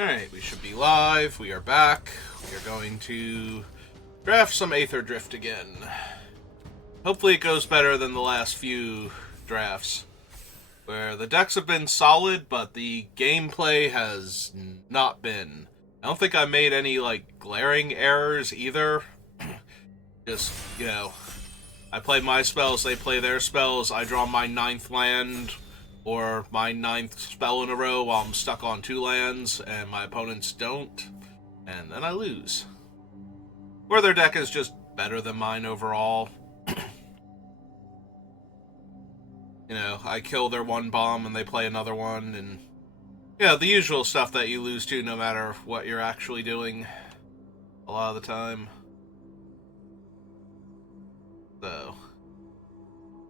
Alright, we should be live. We are back. We are going to draft some Aetherdrift again. Hopefully it goes better than the last few drafts, where the decks have been solid, but the gameplay has not been. I don't think I made any, glaring errors either. Just, I play my spells, they play their spells, I draw my ninth land, or my ninth spell in a row while I'm stuck on two lands, and my opponents don't, and then I lose. Or their deck is just better than mine overall. I kill their one bomb and they play another one, and the usual stuff that you lose to no matter what you're actually doing a lot of the time. So,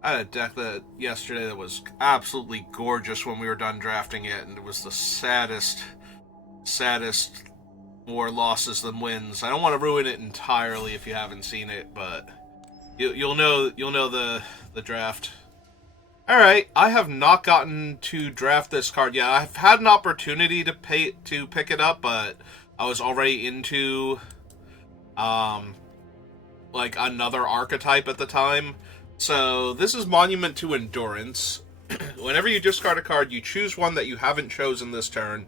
I had a deck yesterday that was absolutely gorgeous when we were done drafting it, and it was the saddest, more losses than wins. I don't want to ruin it entirely if you haven't seen it, but you'll know the draft. All right, I have not gotten to draft this card yet. I've had an opportunity to pick it up, but I was already into another archetype at the time. So this is Monument to Endurance. Whenever you discard a card, you choose one that you haven't chosen this turn.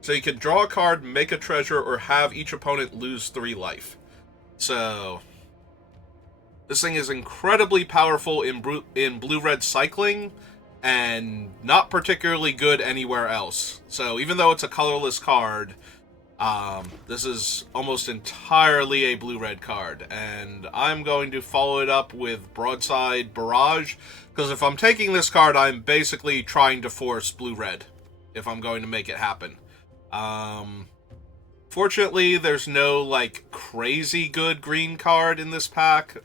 So you can draw a card, make a treasure, or have each opponent lose 3 life. So this thing is incredibly powerful in blue-red cycling, and not particularly good anywhere else. So even though it's a colorless card, this is almost entirely a blue-red card, and I'm going to follow it up with Broadside Barrage, because if I'm taking this card, I'm basically trying to force blue-red, if I'm going to make it happen. Fortunately, there's no, crazy good green card in this pack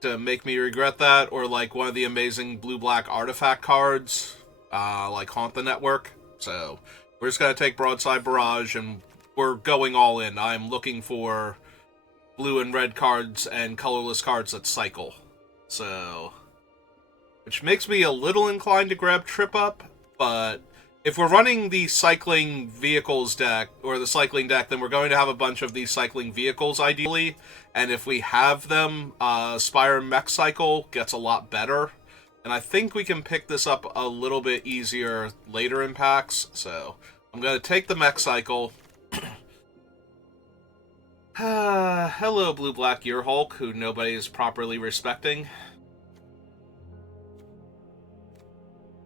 to make me regret that, or, one of the amazing blue-black artifact cards, like Haunt the Network. So, we're just gonna take Broadside Barrage, and we're going all in. I'm looking for blue and red cards and colorless cards that cycle. So, which makes me a little inclined to grab Trip Up, but if we're running the cycling vehicles deck, or the cycling deck, then we're going to have a bunch of these cycling vehicles, ideally. And if we have them, Spire Mech Cycle gets a lot better. And I think we can pick this up a little bit easier later in packs. So, I'm going to take the Mech Cycle. Hello, Blue-Black Yearhulk, who nobody is properly respecting.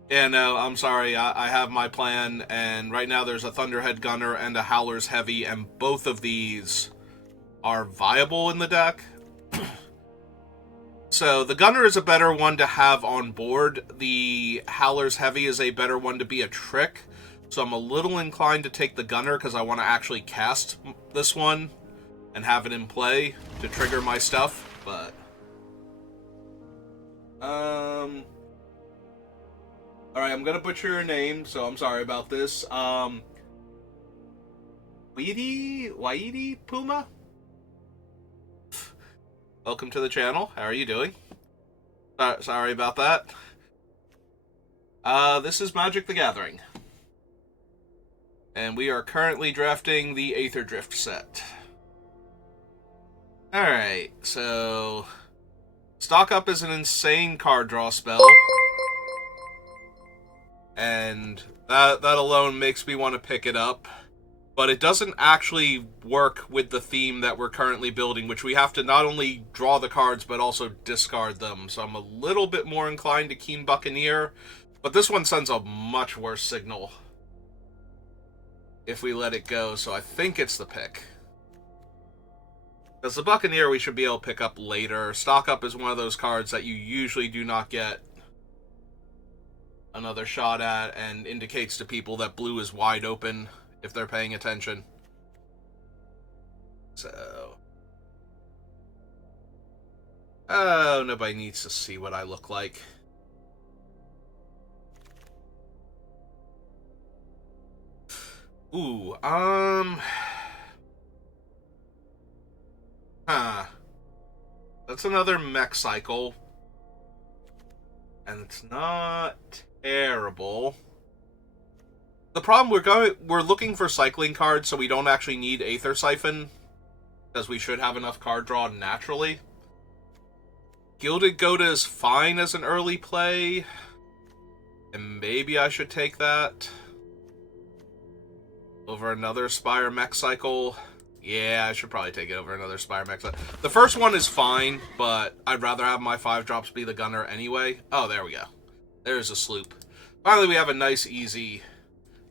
Yeah, no, I'm sorry, I have my plan, and right now there's a Thunderhead Gunner and a Howler's Heavy, and both of these are viable in the deck. So, the Gunner is a better one to have on board. The Howler's Heavy is a better one to be a trick, so I'm a little inclined to take the Gunner, because I want to actually cast this one and have it in play to trigger my stuff, but alright, I'm gonna butcher your name, so I'm sorry about this. Waidi Puma? Welcome to the channel. How are you doing? Sorry about that. This is Magic the Gathering. And we are currently drafting the Aetherdrift set. Alright, so Stock Up is an insane card draw spell. And that alone makes me want to pick it up. But it doesn't actually work with the theme that we're currently building, which we have to not only draw the cards, but also discard them. So I'm a little bit more inclined to Keen Buccaneer. But this one sends a much worse signal if we let it go, so I think it's the pick. Because the Buccaneer we should be able to pick up later. Stock Up is one of those cards that you usually do not get another shot at, and indicates to people that blue is wide open if they're paying attention. So, oh, nobody needs to see what I look like. Ooh, that's another Mech Cycle, and it's not terrible. The problem we're looking for cycling cards, so we don't actually need Aether Siphon, because we should have enough card draw naturally. Gilded Goda is fine as an early play, and maybe I should take that over another Spire Mech Cycle. Yeah, I should probably take it over another Spire Mech Cycle. The first one is fine, but I'd rather have my 5-drops be the gunner anyway. Oh, there we go. There's a sloop. Finally, we have a nice, easy,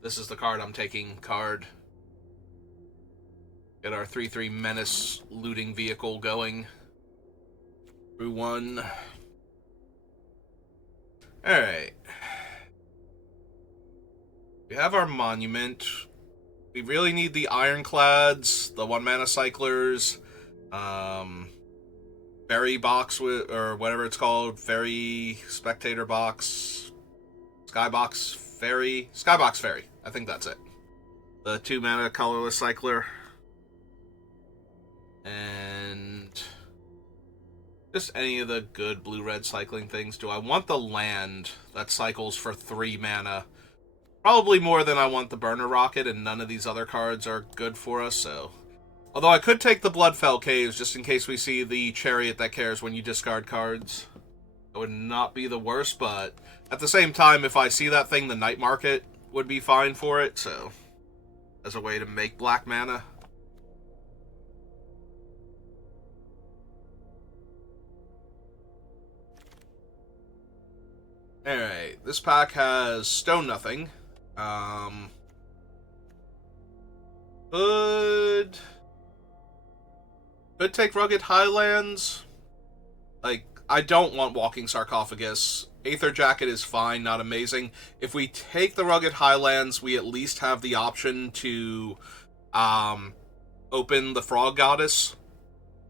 this is the card I'm taking card. Get our 3/3 Menace looting vehicle going. Through one. Alright. We have our monument. We really need the Ironclads, the 1-mana cyclers, Fairy Box, or whatever it's called, Fairy Spectator Box, Skybox Fairy, Skybox Fairy, I think that's it. The 2-mana colorless cycler. And just any of the good blue-red cycling things. Do I want the land that cycles for 3 mana? Probably more than I want the Burner Rocket, and none of these other cards are good for us, so... Although I could take the Bloodfell Caves, just in case we see the Chariot that cares when you discard cards. That would not be the worst, but at the same time, if I see that thing, the Night Market would be fine for it, so... As a way to make black mana. Alright, this pack has Stone Nothing. Could take Rugged Highlands. Like, I don't want Walking Sarcophagus. Aether Jacket is fine, not amazing. If we take the Rugged Highlands, we at least have the option to open the Frog Goddess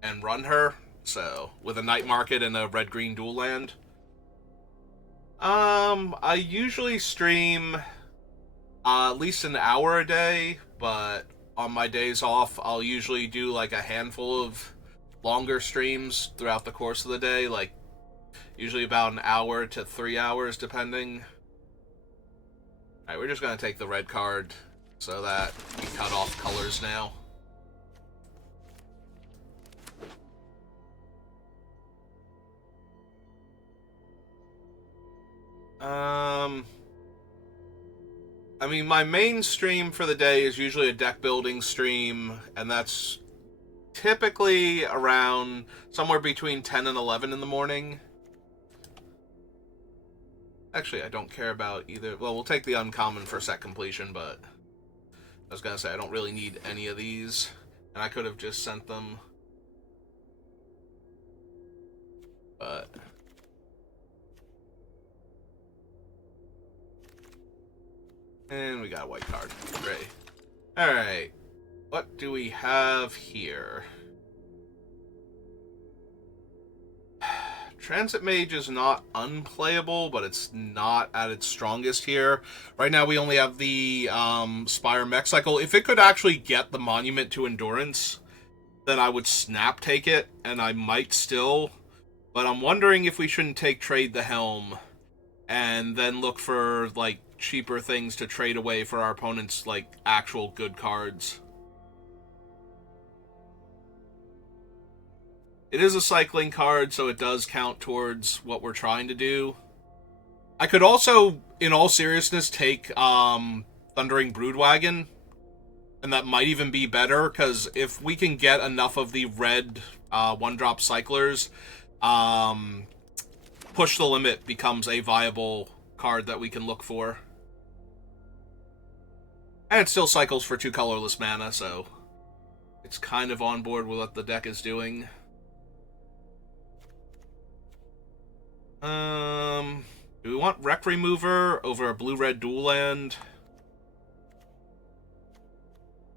and run her. So, with a Night Market and a red-green dual land. I usually stream at least an hour a day, but on my days off, I'll usually do like a handful of longer streams throughout the course of the day, like usually about an hour to 3 hours, depending. Alright, we're just going to take the red card so that we cut off colors now. I mean, my main stream for the day is usually a deck building stream, and that's typically around somewhere between 10 and 11 in the morning. Actually, I don't care about either. Well, we'll take the uncommon for set completion, but I was going to say I don't really need any of these, and I could have just sent them. But... And we got a white card. Great. Alright. What do we have here? Transit Mage is not unplayable, but it's not at its strongest here. Right now we only have the Spire Mech Cycle. If it could actually get the Monument to Endurance, then I would snap take it, and I might still. But I'm wondering if we shouldn't trade the Helm, and then look for, like, cheaper things to trade away for our opponents, like, actual good cards. It is a cycling card, so it does count towards what we're trying to do. I could also, in all seriousness, take Thundering Broodwagon, and that might even be better, because if we can get enough of the red 1-drop cyclers, Push the Limit becomes a viable card that we can look for. And it still cycles for 2 colorless mana, so it's kind of on board with what the deck is doing. Do we want Wreck Remover over a blue-red dual land?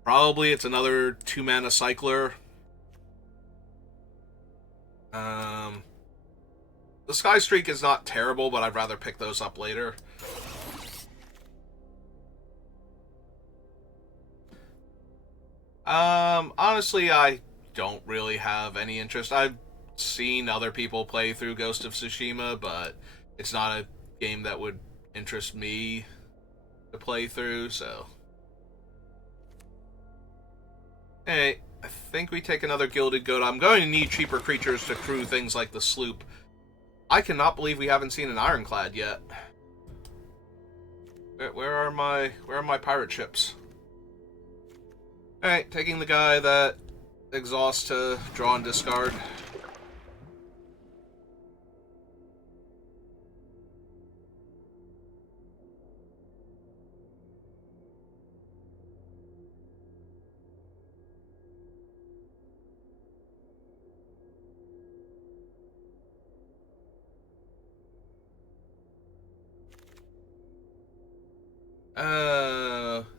Probably. It's another 2-mana cycler. The Sky Streak is not terrible, but I'd rather pick those up later. Honestly, I don't really have any interest. I've seen other people play through Ghost of Tsushima, but it's not a game that would interest me to play through, so... Hey, I think we take another Gilded Goat. I'm going to need cheaper creatures to crew things like the sloop. I cannot believe we haven't seen an Ironclad yet. Where are my pirate ships? Alright, taking the guy that exhausts to draw and discard.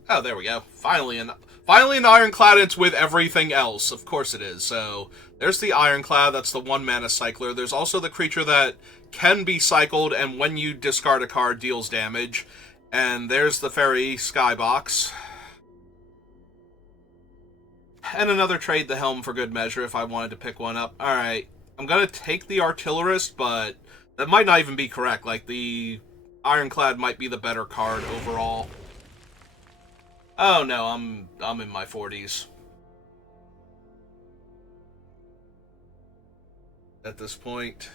Oh, there we go. Finally an Ironclad. It's with everything else. Of course it is. So, there's the Ironclad. That's the 1-mana cycler. There's also the creature that can be cycled, and when you discard a card, deals damage. And there's the Fairy Skybox. And another Trade the Helm for good measure if I wanted to pick one up. Alright, I'm gonna take the Artillerist, but that might not even be correct. Like, the Ironclad might be the better card overall. Oh no, I'm in my 40s. At this point.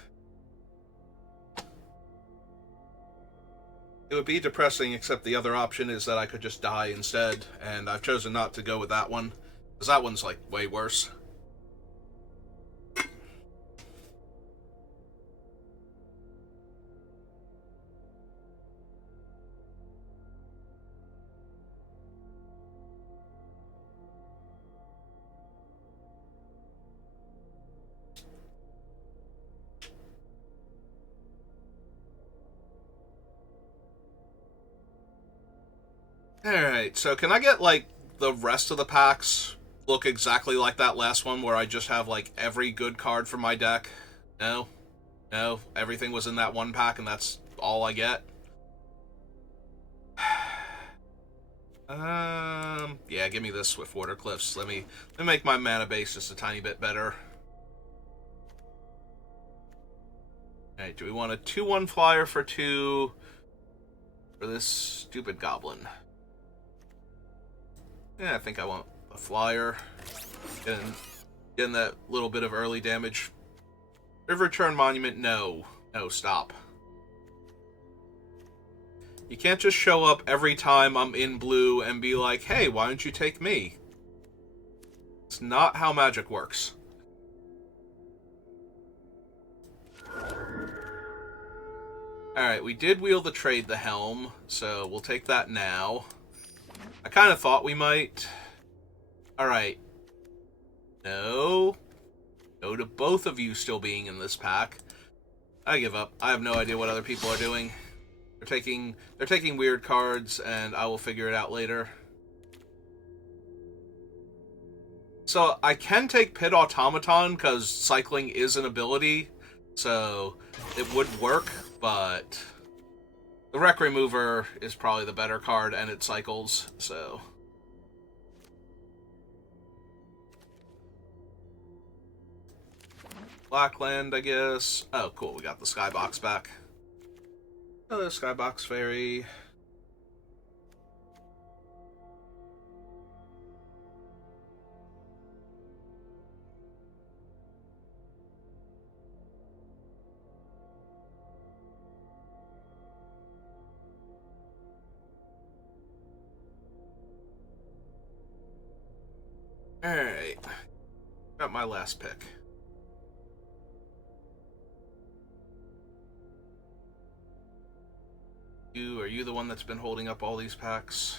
It would be depressing, except the other option is that I could just die instead, and I've chosen not to go with that one, because that one's, like, way worse. Alright, so can I get, like, the rest of the packs look exactly like that last one, where I just have, like, every good card from my deck? No? No? Everything was in that one pack, and that's all I get? Yeah, give me this Swiftwater Cliffs. Let me make my mana base just a tiny bit better. Alright, do we want a 2/1 flyer for 2 for this stupid goblin? Yeah, I think I want a flyer. Getting that little bit of early damage. Riverturn Monument, no. No, stop. You can't just show up every time I'm in blue and be like, hey, why don't you take me? It's not how Magic works. Alright, we did wheel the Trade the Helm, so we'll take that now. I kind of thought we might. Alright. No. No to both of you still being in this pack. I give up. I have no idea what other people are doing. They're taking weird cards, and I will figure it out later. So, I can take Pit Automaton, because cycling is an ability, so it would work, but the Wreck Remover is probably the better card, and it cycles, so... Blackland, I guess. Oh, cool, we got the Skybox back. Hello, Skybox Fairy. Alright. Got my last pick. Are you the one that's been holding up all these packs?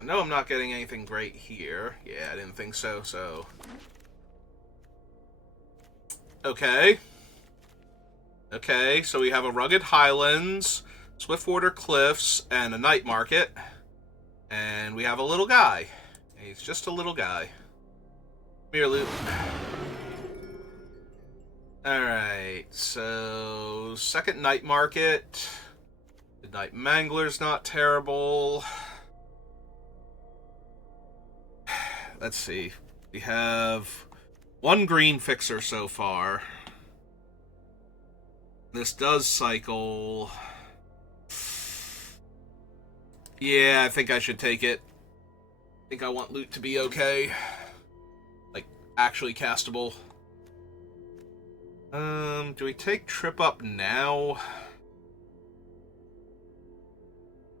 I know I'm not getting anything great here. Yeah, I didn't think so, so... Okay. Okay, so we have a Rugged Highlands, Swiftwater Cliffs, and a Night Market. And we have a little guy. He's just a little guy. Come here, Luke. Alright, so... Second Night Market. Midnight Mangler's not terrible. Let's see. We have one green fixer so far. This does cycle. Yeah, I think I should take it. I think I want loot to be okay. Like, actually castable. Do we take Trip Up now?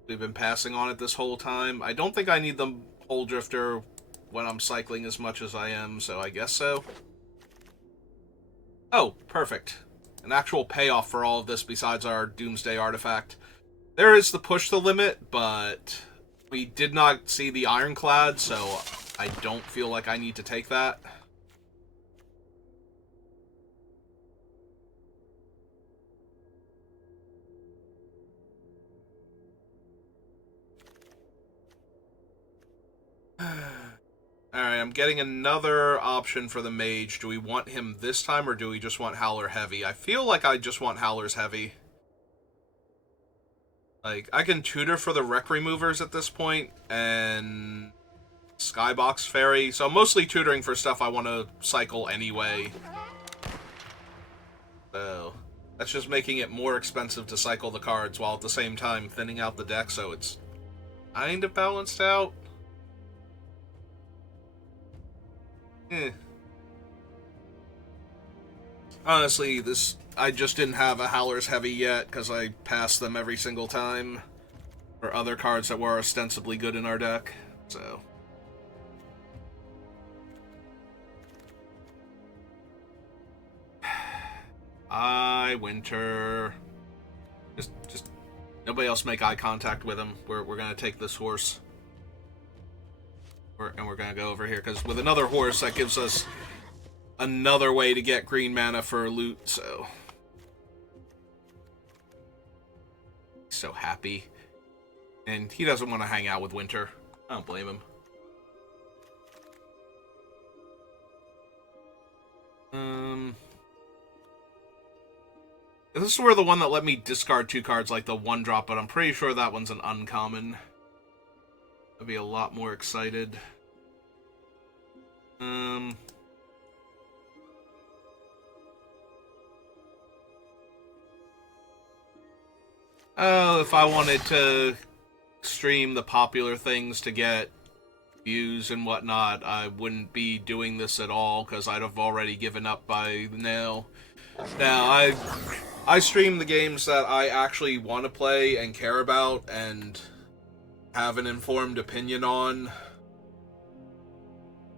We've been passing on it this whole time. I don't think I need the Hole Drifter when I'm cycling as much as I am, so I guess so. Oh, perfect. An actual payoff for all of this besides our Doomsday artifact. There is the push the limit, but we did not see the Ironclad, so I don't feel like I need to take that. Alright, I'm getting another option for the mage. Do we want him this time, or do we just want Howler Heavy? I feel like I just want Howler's Heavy. Like, I can tutor for the Wreck Removers at this point, and Skybox Fairy. So I'm mostly tutoring for stuff I want to cycle anyway. So that's just making it more expensive to cycle the cards, while at the same time thinning out the deck, so it's kind of balanced out. Honestly, I just didn't have a Howler's Heavy yet, because I passed them every single time for other cards that were ostensibly good in our deck, so. Winter. Just nobody else make eye contact with him. We're gonna take this horse. And we're gonna go over here, because with another horse, that gives us another way to get green mana for loot, so. So happy. And he doesn't want to hang out with Winter. I don't blame him. This is where the one that let me discard 2 cards, like the 1-drop, but I'm pretty sure that one's an uncommon. I'd be a lot more excited. Oh, if I wanted to stream the popular things to get views and whatnot, I wouldn't be doing this at all, because I'd have already given up by now. Now, I stream the games that I actually want to play and care about and have an informed opinion on.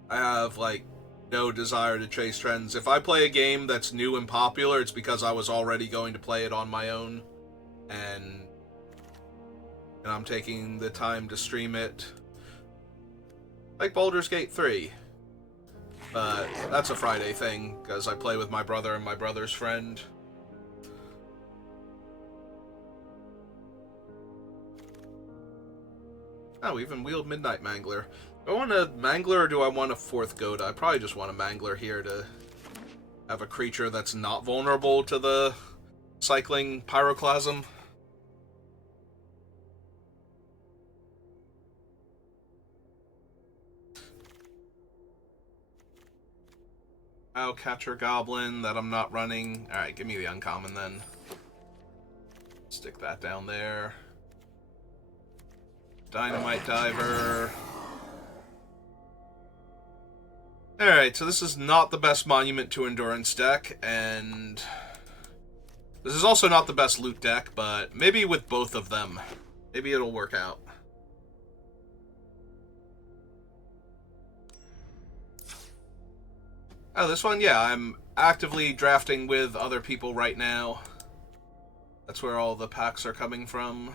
I have, like, no desire to chase trends. If I play a game that's new and popular, it's because I was already going to play it on my own. And I'm taking the time to stream it. Like Baldur's Gate 3. But that's a Friday thing, because I play with my brother and my brother's friend. Oh, we even wheeled Midnight Mangler. Do I want a Mangler or do I want a 4th Goda? I probably just want a Mangler here to have a creature that's not vulnerable to the cycling Pyroclasm. Oh, Catcher Goblin that I'm not running. Alright, give me the uncommon then. Stick that down there. Dynamite Diver. Alright, so this is not the best Monument to Endurance deck, and this is also not the best loot deck, but maybe with both of them, maybe it'll work out. Oh, this one? Yeah, I'm actively drafting with other people right now. That's where all the packs are coming from.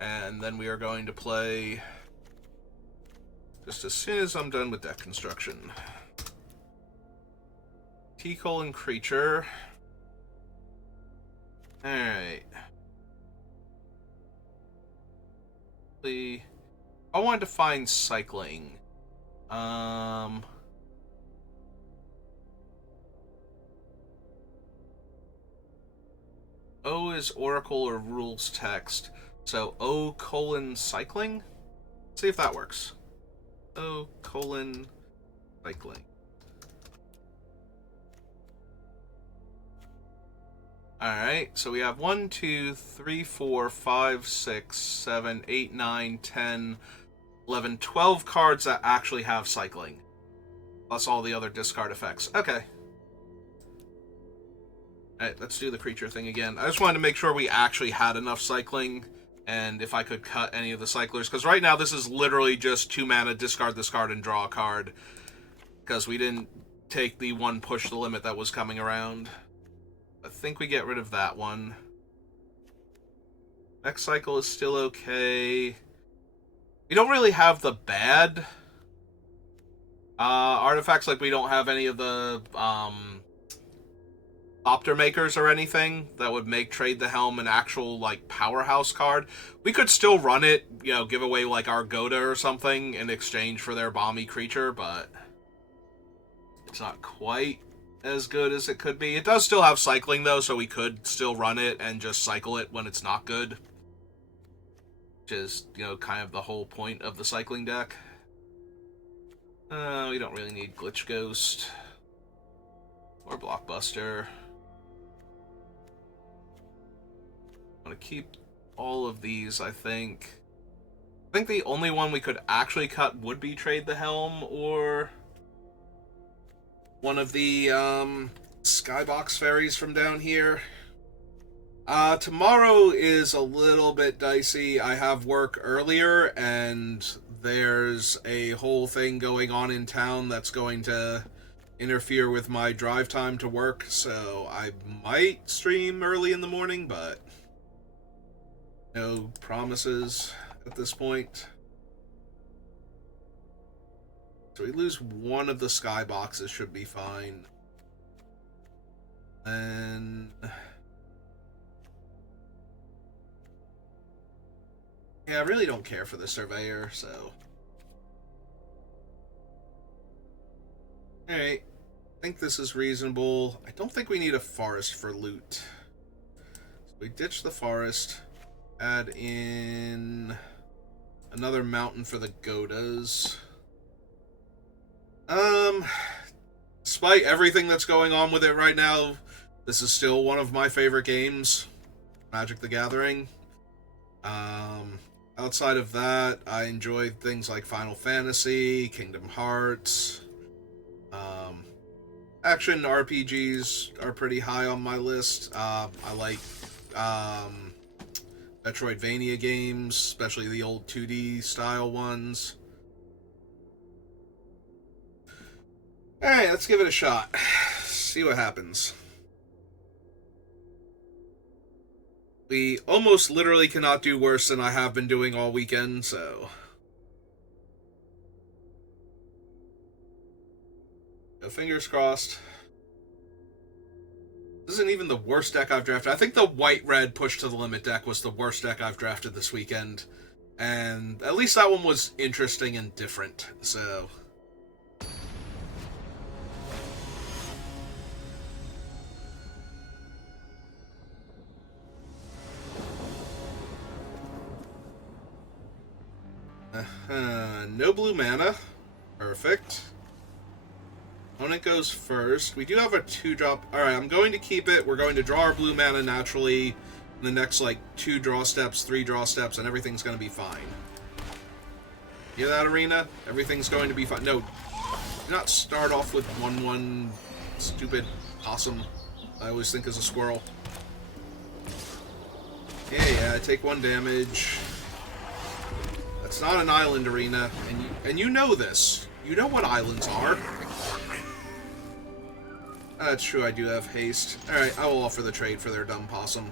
And then we are going to play just as soon as I'm done with deck construction. T-colon creature. Alright. I wanted to find cycling. O is Oracle or Rules Text. So O : cycling? See if that works. O : cycling. Alright, so we have 1, 2, 3, 4, 5, 6, 7, 8, 9, 10, 11, 12 cards that actually have cycling. Plus all the other discard effects. Okay. Alright, let's do the creature thing again. I just wanted to make sure we actually had enough cycling, and if I could cut any of the cyclers. Because right now this is literally just 2 mana, discard this card, and draw a card. Because we didn't take the one push the limit that was coming around. I think we get rid of that one. Next cycle is still okay. We don't really have the bad artifacts, like we don't have any of the Opter Makers or anything that would make Trade the Helm an actual, like, powerhouse card. We could still run it, you know, give away, like, our Goda or something in exchange for their Balmy Creature, but it's not quite as good as it could be. It does still have cycling, though, so we could still run it and just cycle it when it's not good. Which is, you know, kind of the whole point of the cycling deck. We don't really need Glitch Ghost. Or Blockbuster. I'm going to keep all of these, I think. I think the only one we could actually cut would be Trade the Helm, or one of the Skybox Fairies from down here. Tomorrow is a little bit dicey. I have work earlier, and there's a whole thing going on in town that's going to interfere with my drive time to work, so I might stream early in the morning, but no promises at this point. So we lose one of the skyboxes, should be fine. And yeah, I really don't care for the Surveyor, so alright. I think this is reasonable. I don't think we need a forest for loot. So we ditch the forest, add in another mountain for the Godas. Despite everything that's going on with it right now, this is still one of my favorite games, Magic the Gathering. Outside of that, I enjoy things like Final Fantasy, Kingdom Hearts. Action RPGs are pretty high on my list. I like Metroidvania games, especially the old 2D style ones. Alright, let's give it a shot. See what happens. We almost literally cannot do worse than I have been doing all weekend, so fingers crossed. This isn't even the worst deck I've drafted. I think the white-red push to the limit deck was the worst deck I've drafted this weekend. And at least that one was interesting and different, so no blue mana. Perfect. Opponent goes first. We do have a 2-drop. Alright, I'm going to keep it. We're going to draw our blue mana naturally in the next, like, 2 draw steps, 3 draw steps, and everything's going to be fine. Hear that, Arena? Everything's going to be fine. No, do not start off with 1/1 stupid possum. I always think is a squirrel. Yeah, I take 1 damage. That's not an island, Arena, and you know this. You know what islands are. That's true, I do have haste. Alright, I will offer the trade for their dumb possum.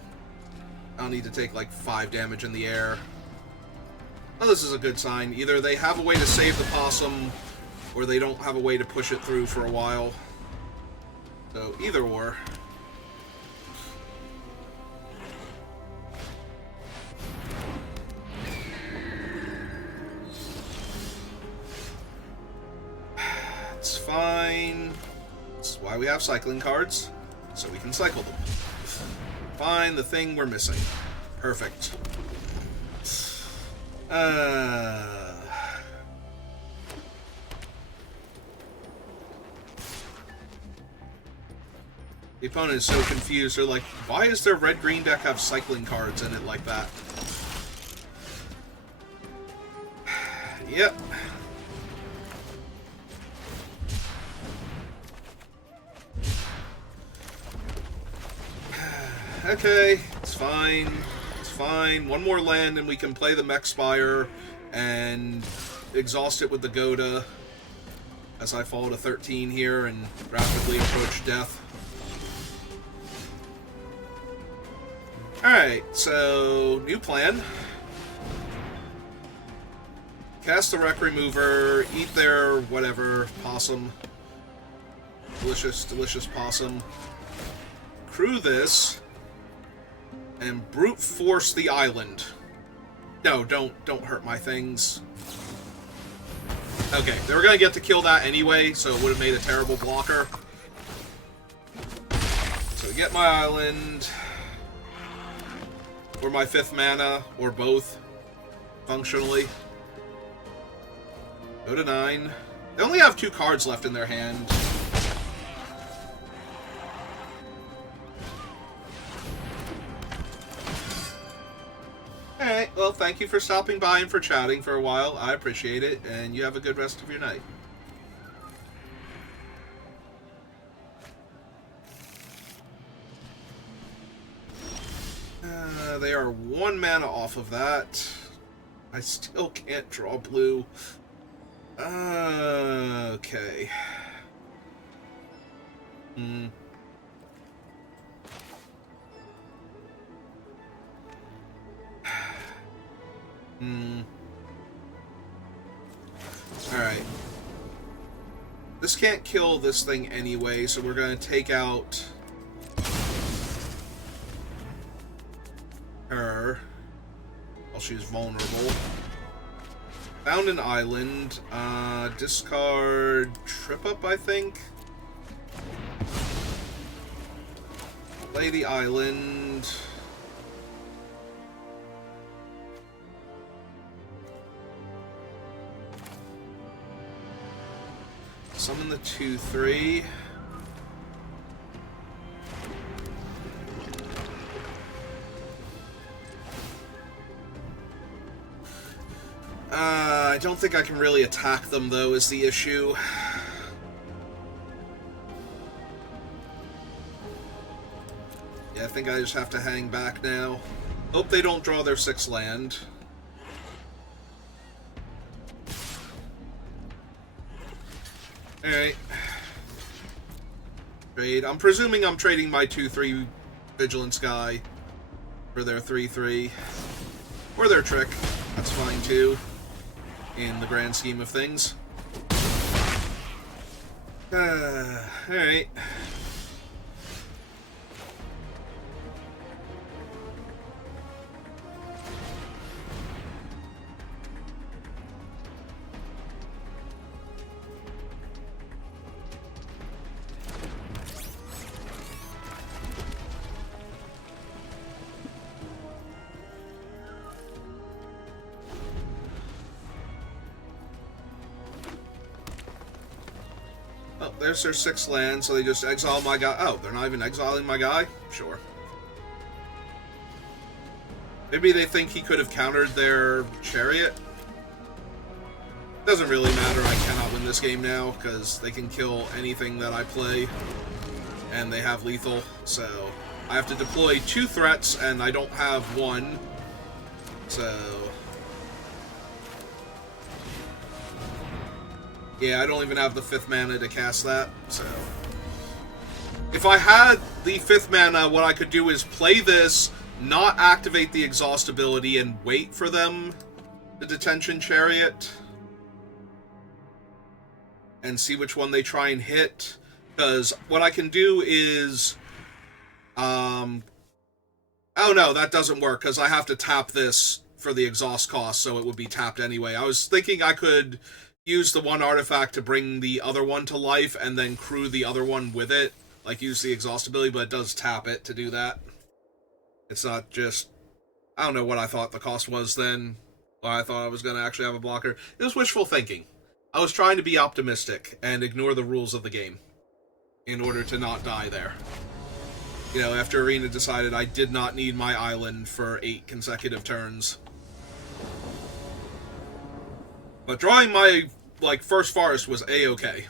I'll need to take like 5 damage in the air. Well, this is a good sign. Either they have a way to save the possum, or they don't have a way to push it through for a while. So, either or. It's fine. That's why we have cycling cards, so we can cycle them. Find the thing we're missing. Perfect. The opponent is so confused. They're like, why does their red-green deck have cycling cards in it like that? Yep. Okay, it's fine. It's fine. One more land and we can play the Mech Spire and exhaust it with the Goda as I fall to 13 here and rapidly approach death. Alright, so new plan. Cast the Wreck Remover, eat their whatever, possum. Delicious, delicious possum. Crew this, and brute force the island. No, don't hurt my things. Okay, they were gonna get to kill that anyway, so it would have made a terrible blocker. So we get my island, or my 5th mana, or both, functionally. Go to 9. They only have 2 cards left in their hand. Alright, well, thank you for stopping by and for chatting for a while. I appreciate it, and you have a good rest of your night. They are 1 mana off of that. I still can't draw blue. Okay. Alright. This can't kill this thing anyway, so we're going to take out her while she's vulnerable. Found an island. Discard Trip Up, I think. Play the island. Summon the 2/3. I don't think I can really attack them, though, is the issue. Yeah, I think I just have to hang back now. Hope they don't draw their 6th land. Alright. Trade. I'm presuming I'm trading my 2/3 Vigilance guy for their 3/3. Or their trick. That's fine too, in the grand scheme of things. Alright. There's their 6th land, so they just exile my guy. Oh, they're not even exiling my guy? Sure. Maybe they think he could have countered their chariot. Doesn't really matter, I cannot win this game now, because they can kill anything that I play, and they have lethal, so I have to deploy 2 threats, and I don't have 1, so... Yeah, I don't even have the 5th mana to cast that, so... If I had the 5th mana, what I could do is play this, not activate the exhaust ability, and wait for them, the Detention Chariot, and see which one they try and hit. Because what I can do is... Oh no, that doesn't work, because I have to tap this for the exhaust cost, so it would be tapped anyway. I was thinking I could... use the 1 artifact to bring the other one to life, and then crew the other one with it. Like, use the exhaust ability, but it does tap it to do that. It's not just... I don't know what I thought the cost was then. Well, I thought I was going to actually have a blocker. It was wishful thinking. I was trying to be optimistic and ignore the rules of the game in order to not die there. You know, after Arena decided I did not need my island for 8 consecutive turns. But drawing my, like, first forest was A-okay.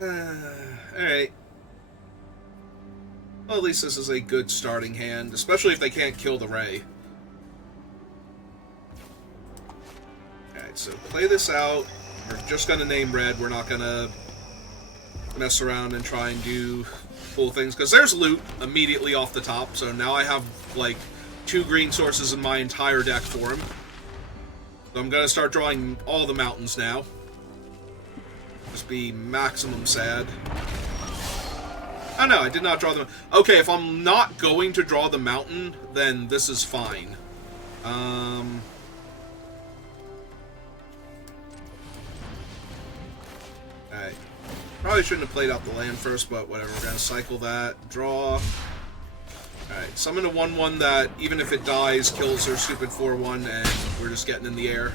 Alright. Well, at least this is a good starting hand, especially if they can't kill the Ray. Alright, so play this out. We're just gonna name red. We're not gonna mess around and try and do cool things, because there's loot immediately off the top, so now I have, like, 2 green sources in my entire deck for him. So I'm gonna start drawing all the mountains now. Just be maximum sad. Oh no, I did not draw them. Okay, if I'm not going to draw the mountain, then this is fine. Alright. Probably shouldn't have played out the land first, but whatever. We're going to cycle that. Draw. Alright, summon a 1-1 that, even if it dies, kills their stupid 4-1, and we're just getting in the air.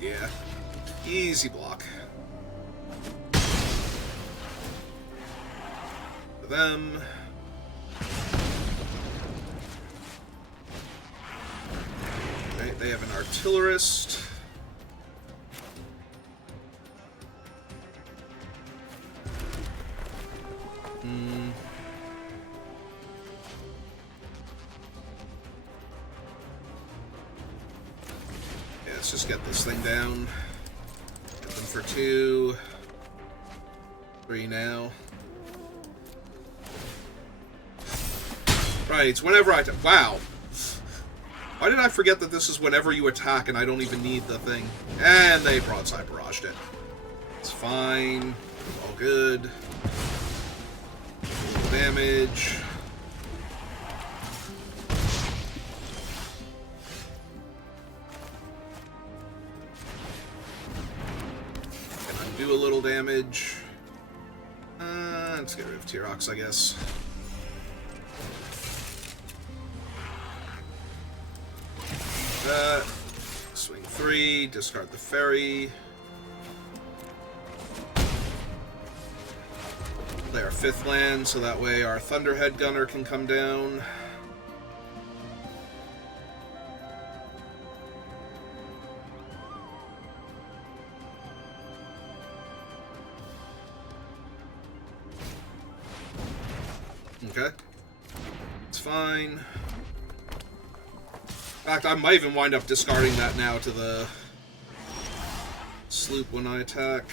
Yeah. Easy block. For them. Right, they have an artillerist. Yeah, let's just get this thing down. Get them for 2. 3 now. Right, it's whenever I... Wow. Why did I forget that this is whenever you attack and I don't even need the thing? And they broadside barraged it. It's fine. All good. Damage. Can undo a little damage. Let's get rid of T-Rox, I guess. Swing 3, discard the ferry. Play our 5th land, so that way our Thunderhead Gunner can come down. Okay. It's fine. In fact, I might even wind up discarding that now to the sloop when I attack.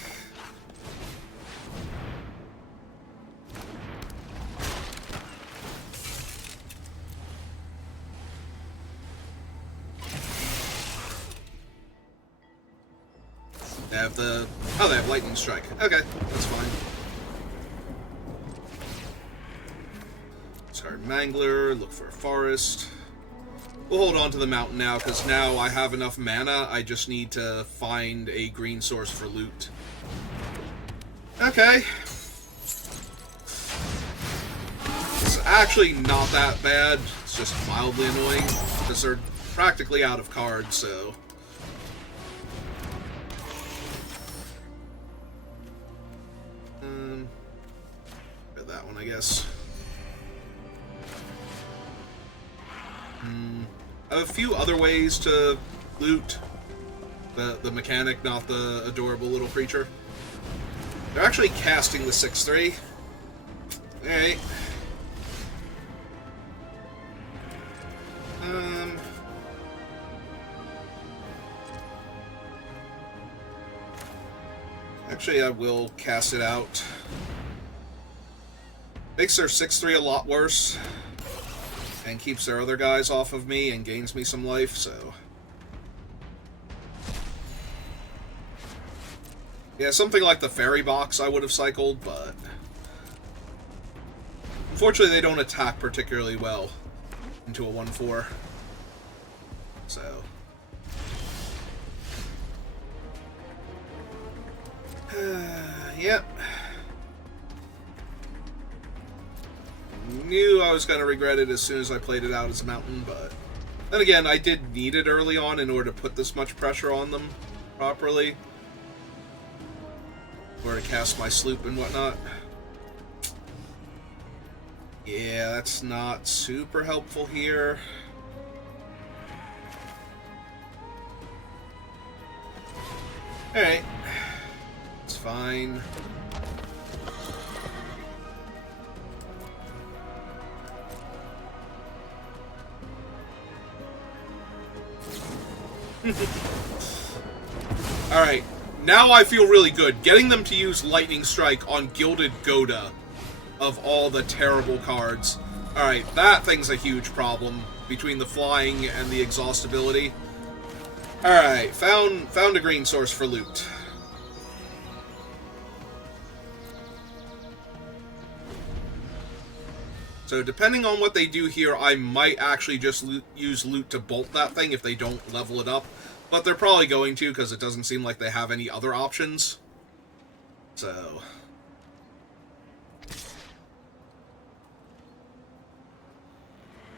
They have the... Oh, they have Lightning Strike. Okay, that's fine. Discard Mangler, look for a forest. We'll hold on to the mountain now, because now I have enough mana, I just need to find a green source for loot. Okay. It's actually not that bad, it's just mildly annoying, because they're practically out of cards, so... that one, I guess. I have a few other ways to loot the mechanic, not the adorable little creature. They're actually casting the 6/3. Alright. Actually, I will cast it out. Makes their 6/3 a lot worse. And keeps their other guys off of me and gains me some life, so... Yeah, something like the Fairy Box I would have cycled, but... Unfortunately, they don't attack particularly well into a 1/4. So... Yep. Knew I was going to regret it as soon as I played it out as a mountain, but Then again, I did need it early on in order to put this much pressure on them properly. Or to cast my sloop and whatnot. Yeah, that's not super helpful here. Alright. It's fine. Alright. Now I feel really good. Getting them to use Lightning Strike on Gilded Goda of all the terrible cards. Alright, that thing's a huge problem between the flying and the exhaustibility. Alright, found a green source for loot. So depending on what they do here, I might actually just use loot to bolt that thing if they don't level it up. But they're probably going to, because it doesn't seem like they have any other options. So...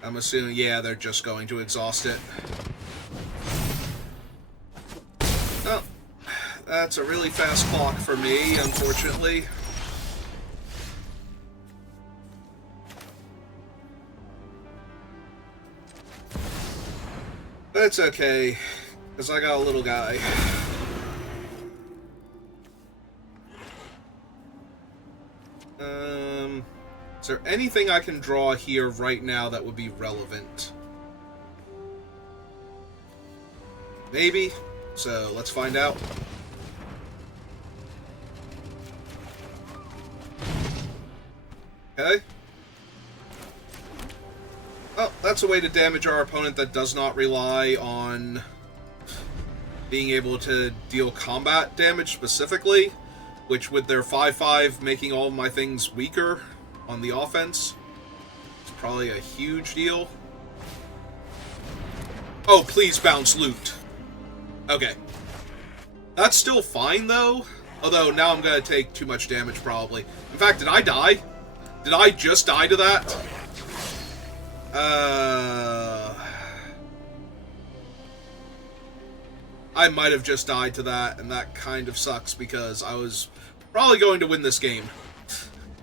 I'm assuming, yeah, they're just going to exhaust it. Oh, that's a really fast clock for me, unfortunately. But it's okay, because I got a little guy. Is there anything I can draw here right now that would be relevant? Maybe. So, let's find out. Okay. Oh, that's a way to damage our opponent that does not rely on being able to deal combat damage specifically, which with their 5/5 making all of my things weaker on the offense, it's probably a huge deal. Oh, please bounce loot. Okay. That's still fine, though. Although, now I'm going to take too much damage, probably. In fact, did I die? Did I just die to that? I might have just died to that, and that kind of sucks, because I was probably going to win this game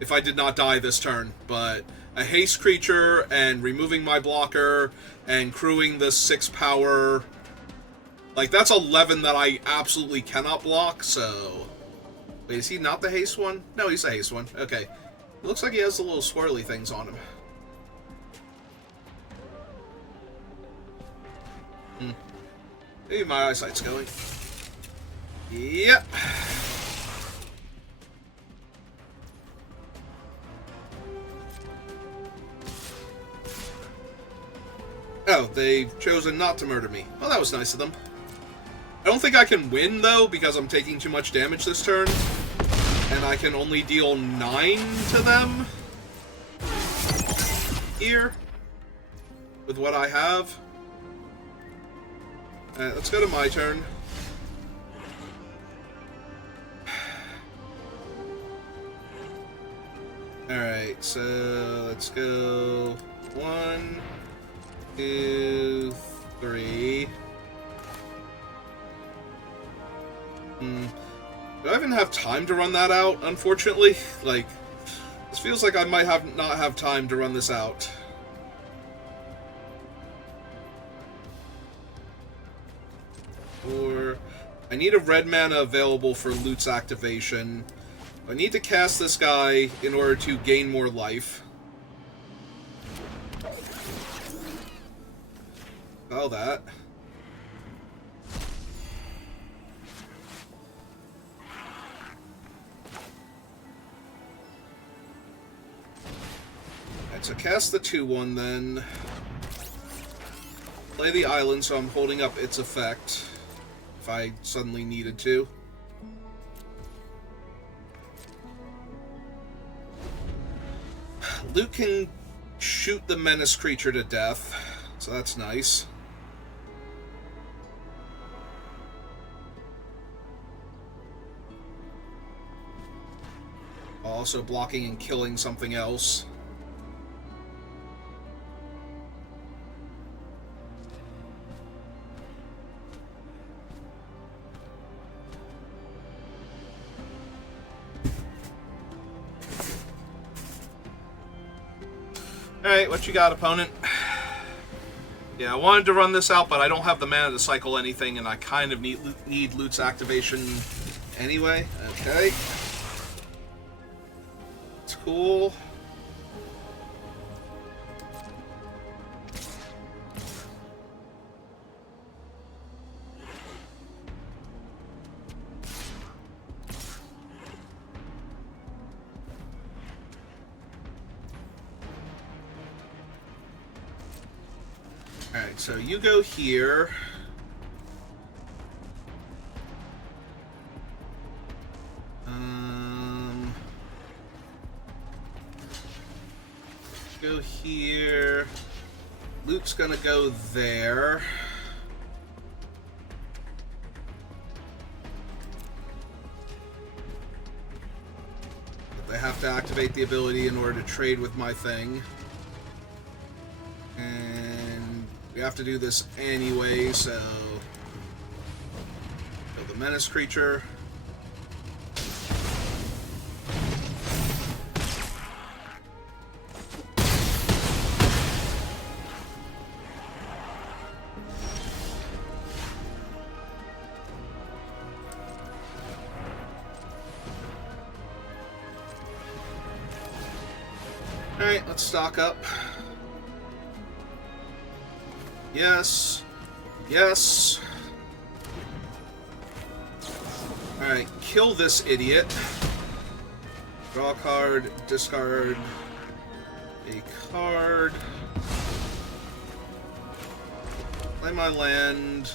if I did not die this turn. But a haste creature, and removing my blocker, and crewing this 6 power... Like, that's 11 that I absolutely cannot block, so... Wait, is he not the haste one? No, he's the haste one. Okay. It looks like he has the little swirly things on him. Maybe my eyesight's going. Yep. Oh, they've chosen not to murder me. Well, that was nice of them. I don't think I can win, though, because I'm taking too much damage this turn. And I can only deal 9 to them here with what I have. Alright, let's go to my turn. Alright, so let's go 1, 2, 3. Do I even have time to run that out, unfortunately? Like, this feels like I might not have time to run this out. Or I need a red mana available for Loot's activation. I need to cast this guy in order to gain more life. Oh, that. Alright, so cast the 2/1 then. Play the island so I'm holding up its effect. If I suddenly needed to. Luke can shoot the menace creature to death, so that's nice. Also blocking and killing something else. Alright, what you got, opponent? Yeah, I wanted to run this out, but I don't have the mana to cycle anything, and I kind of need Loot's activation anyway. Okay. It's cool. Alright, so you go here. Go here. Luke's gonna go there. But they have to activate the ability in order to trade with my thing. And we have to do this anyway, so... Kill the menace creature. Alright, let's stock up. Yes. Yes. Alright, kill this idiot. Draw a card, discard a card. Play my land.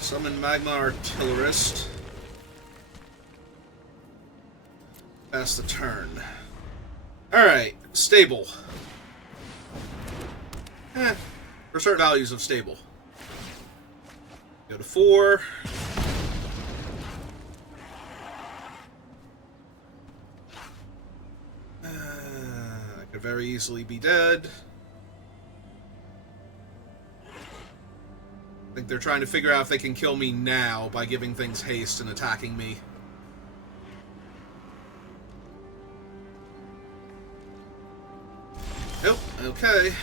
Summon Magma Artillerist. Pass the turn. Alright, stable. For certain values of stable. Go to 4. I could very easily be dead. I think they're trying to figure out if they can kill me now by giving things haste and attacking me. Nope, okay.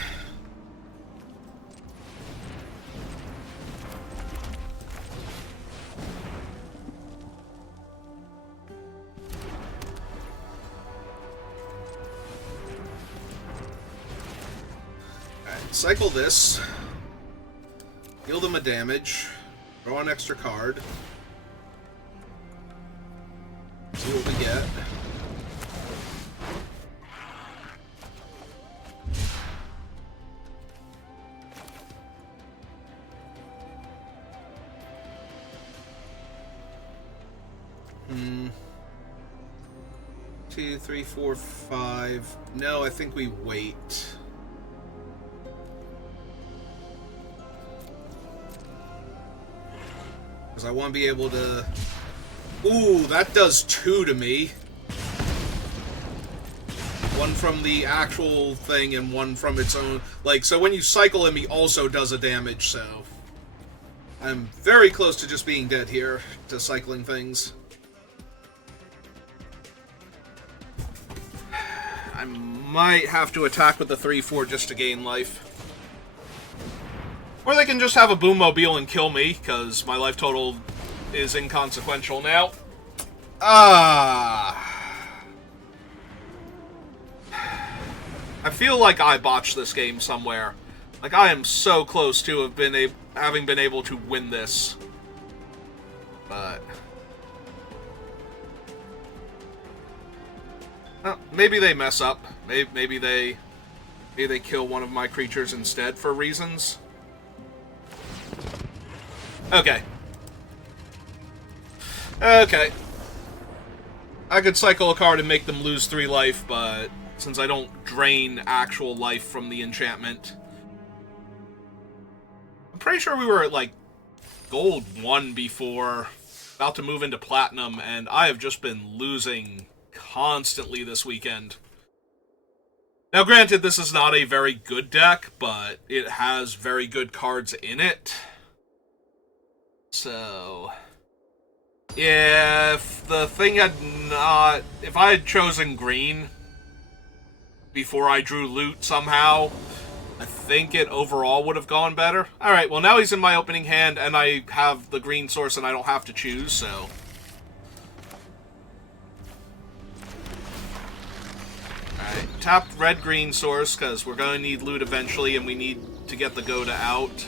Alright, cycle this. Deal them a damage. Draw an extra card. See what we get. Two, three, four, five. No, I think we wait. Because I want to be able to... Ooh, that does 2 to me. One from the actual thing and one from its own... Like, so when you cycle him, he also does a damage, so... I'm very close to just being dead here, to cycling things. I might have to attack with the 3-4 just to gain life. Or they can just have a Boommobile and kill me, because my life total is inconsequential now. I feel like I botched this game somewhere. Like, I am so close to having been able to win this. But... maybe they mess up. Maybe they kill one of my creatures instead for reasons. Okay. Okay. I could cycle a card and make them lose 3 life, but since I don't drain actual life from the enchantment... I'm pretty sure we were at, like, gold 1 before, about to move into platinum, and I have just been losing constantly this weekend. Now, granted, this is not a very good deck, but it has very good cards in it. So... yeah, if the thing had not... if I had chosen green, before I drew loot somehow, I think it overall would have gone better. Alright, well now he's in my opening hand, and I have the green source and I don't have to choose, so... Alright, tap red-green source, because we're going to need loot eventually, and we need to get the Goda out.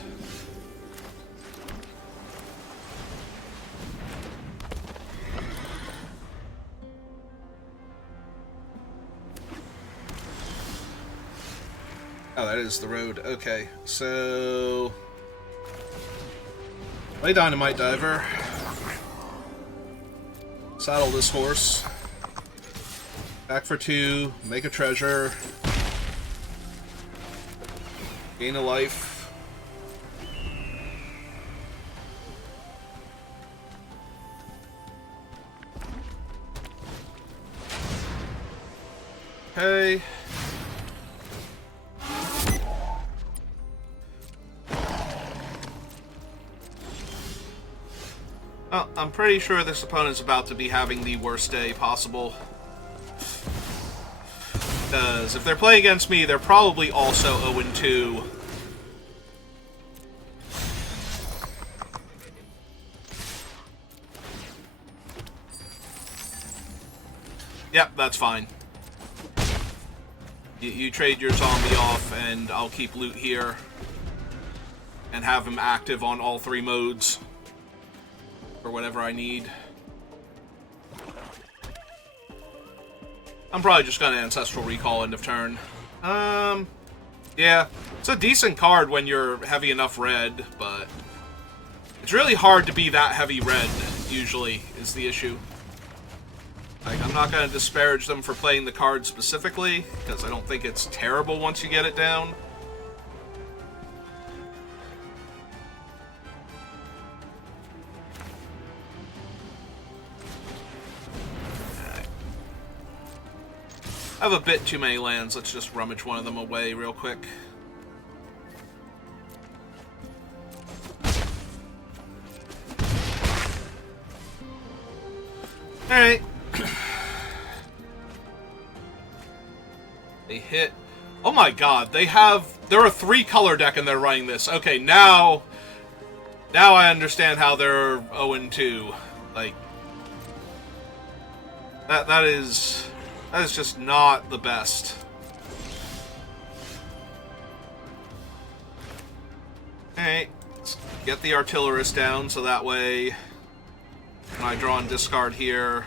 Oh, that is the road. Okay, so... Play Dynamite Diver. Saddle this horse. Back for 2. Make a treasure. Gain a life. Okay. Well, I'm pretty sure this opponent's about to be having the worst day possible. Because if they're playing against me, they're probably also 0-2. Yep, that's fine. You trade your zombie off, and I'll keep loot here. And have him active on all 3 modes. For whatever I need. I'm probably just gonna Ancestral Recall end of turn. Yeah. It's a decent card when you're heavy enough red, but... It's really hard to be that heavy red, usually, is the issue. Like, I'm not gonna disparage them for playing the card specifically, because I don't think it's terrible once you get it down. I have a bit too many lands. Let's just rummage one of them away real quick. Alright. They hit... Oh my god, they have... They're a 3-color deck and they're running this. Okay, now I understand how they're 0-2. Like... That is just not the best. Alright, let's get the Artillerist down so that way when I draw and discard here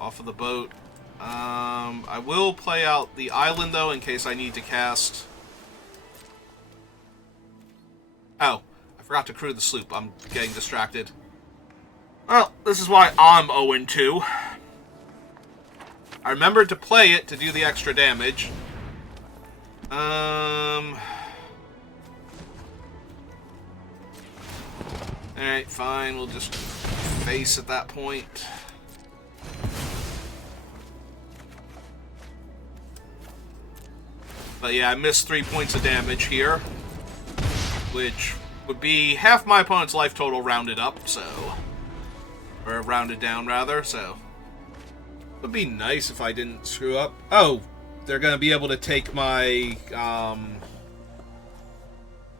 off of the boat. I will play out the island though in case I need to cast. Oh, I forgot to crew the sloop. I'm getting distracted. Well, this is why I'm 0-2. I remembered to play it to do the extra damage. Alright, fine. We'll just face at that point. But yeah, I missed 3 points of damage here, which would be half my opponent's life total rounded up, so... Or rounded down, rather, so... It would be nice if I didn't screw up. Oh, they're going to be able to take my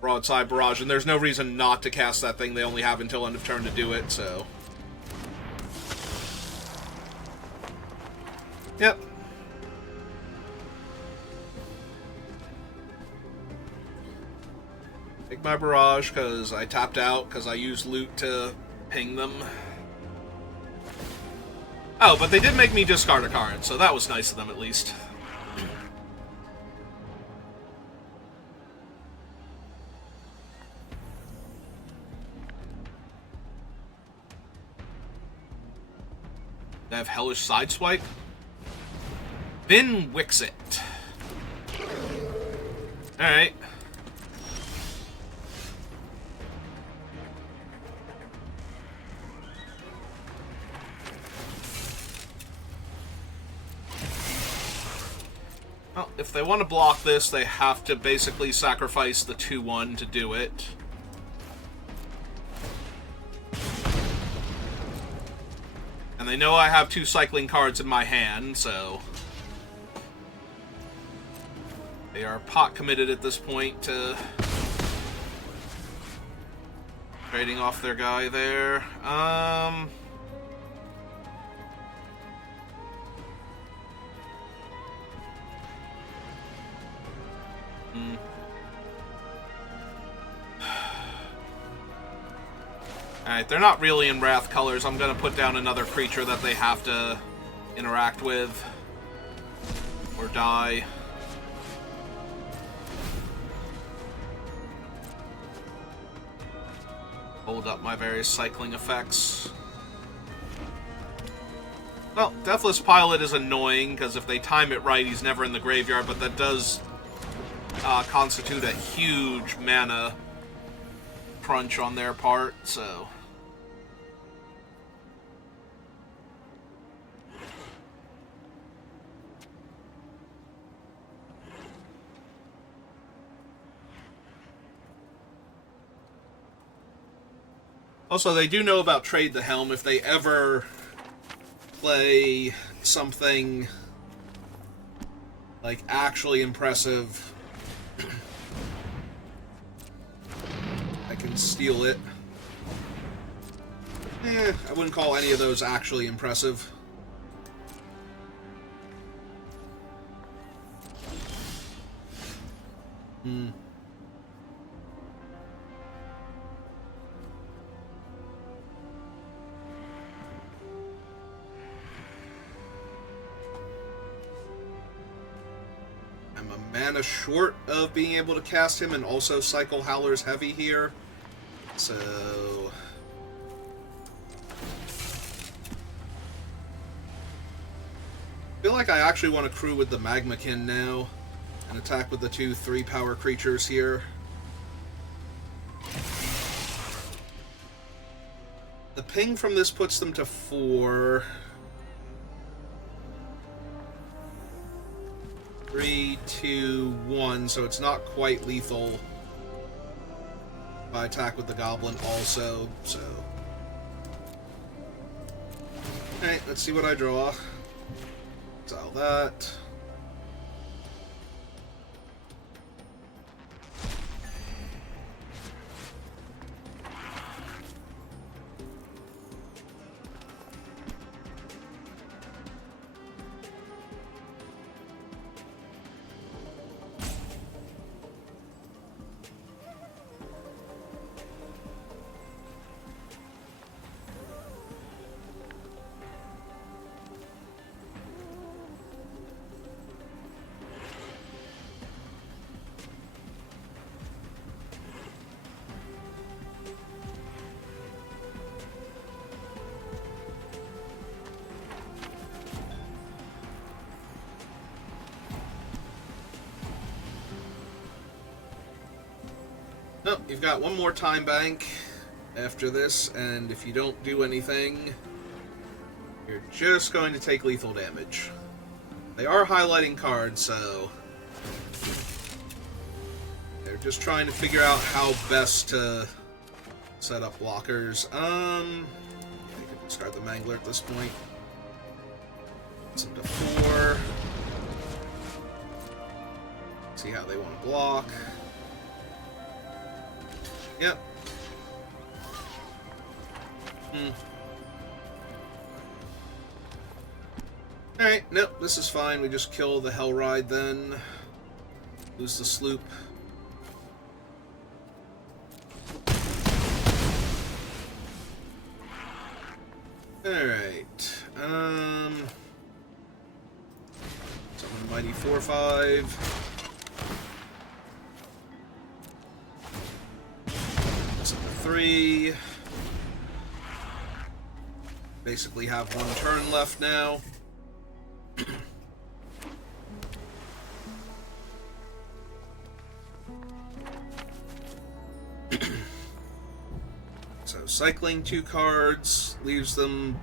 Broadside Barrage, and there's no reason not to cast that thing. They only have until end of turn to do it, so... Yep. Take my Barrage, because I tapped out, because I used loot to ping them. Oh, but they did make me discard a card, so that was nice of them, at least. They have Hellish Sideswipe. Then Wixit. Alright. Well, if they want to block this, they have to basically sacrifice the 2-1 to do it. And they know I have 2 cycling cards in my hand, so... They are pot committed at this point to trading off their guy there. Alright, they're not really in Wrath colors. I'm gonna put down another creature that they have to interact with or die. Hold up my various cycling effects. Well, Deathless Pilot is annoying, because if they time it right, he's never in the graveyard, but that does constitute a huge mana crunch on their part, so... Also, they do know about Trade the Helm. If they ever play something, like, actually impressive, I can steal it. I wouldn't call any of those actually impressive. I'm a mana short of being able to cast him and also cycle Howler's Heavy here. So... I feel like I actually want to crew with the Magmakin now and attack with the 2 3-power creatures here. The ping from this puts them to 4. 3, 2, 1, so it's not quite lethal. I attack with the Goblin also, so... Alright, let's see what I draw. Exile that. No, you've got one more time bank after this, and if you don't do anything, you're just going to take lethal damage. They are highlighting cards, so they're just trying to figure out how best to set up blockers. You can discard the Mangler at this point. Puts them to 4. See how they want to block. Yep. Alright, nope, this is fine. We just kill the Hellride then. Lose the sloop. Alright. Summon Mighty 4/5. 3. Basically have one turn left now. So cycling 2 cards leaves them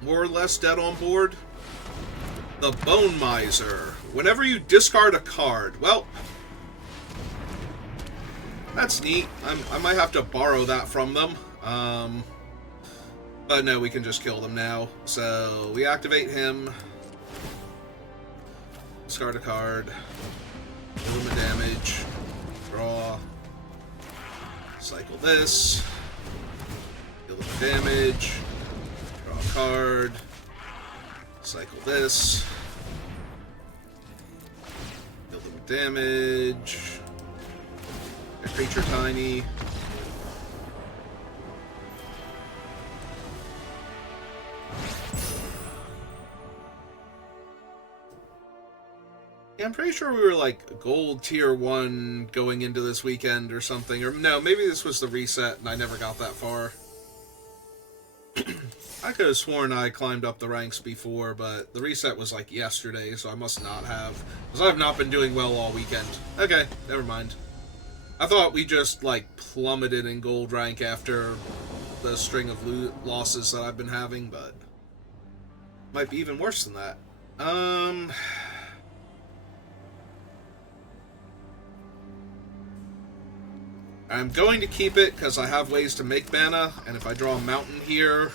more or less dead on board. The Bone Miser. Whenever you discard a card, well, that's neat. I might have to borrow that from them. But no, we can just kill them now. So we activate him. Discard a card. Deal them a damage. Draw. Cycle this. Deal them a damage. Draw a card. Cycle this. Deal them damage. A creature tiny. Yeah, I'm pretty sure we were like gold tier 1 going into this weekend or something. Or no, maybe this was the reset and I never got that far. I could have sworn I climbed up the ranks before, but the reset was like yesterday, so I must not have. Because I've not been doing well all weekend. Okay, never mind. I thought we just like plummeted in gold rank after the string of losses that I've been having, but might be even worse than that. I'm going to keep it because I have ways to make mana, and if I draw a mountain here,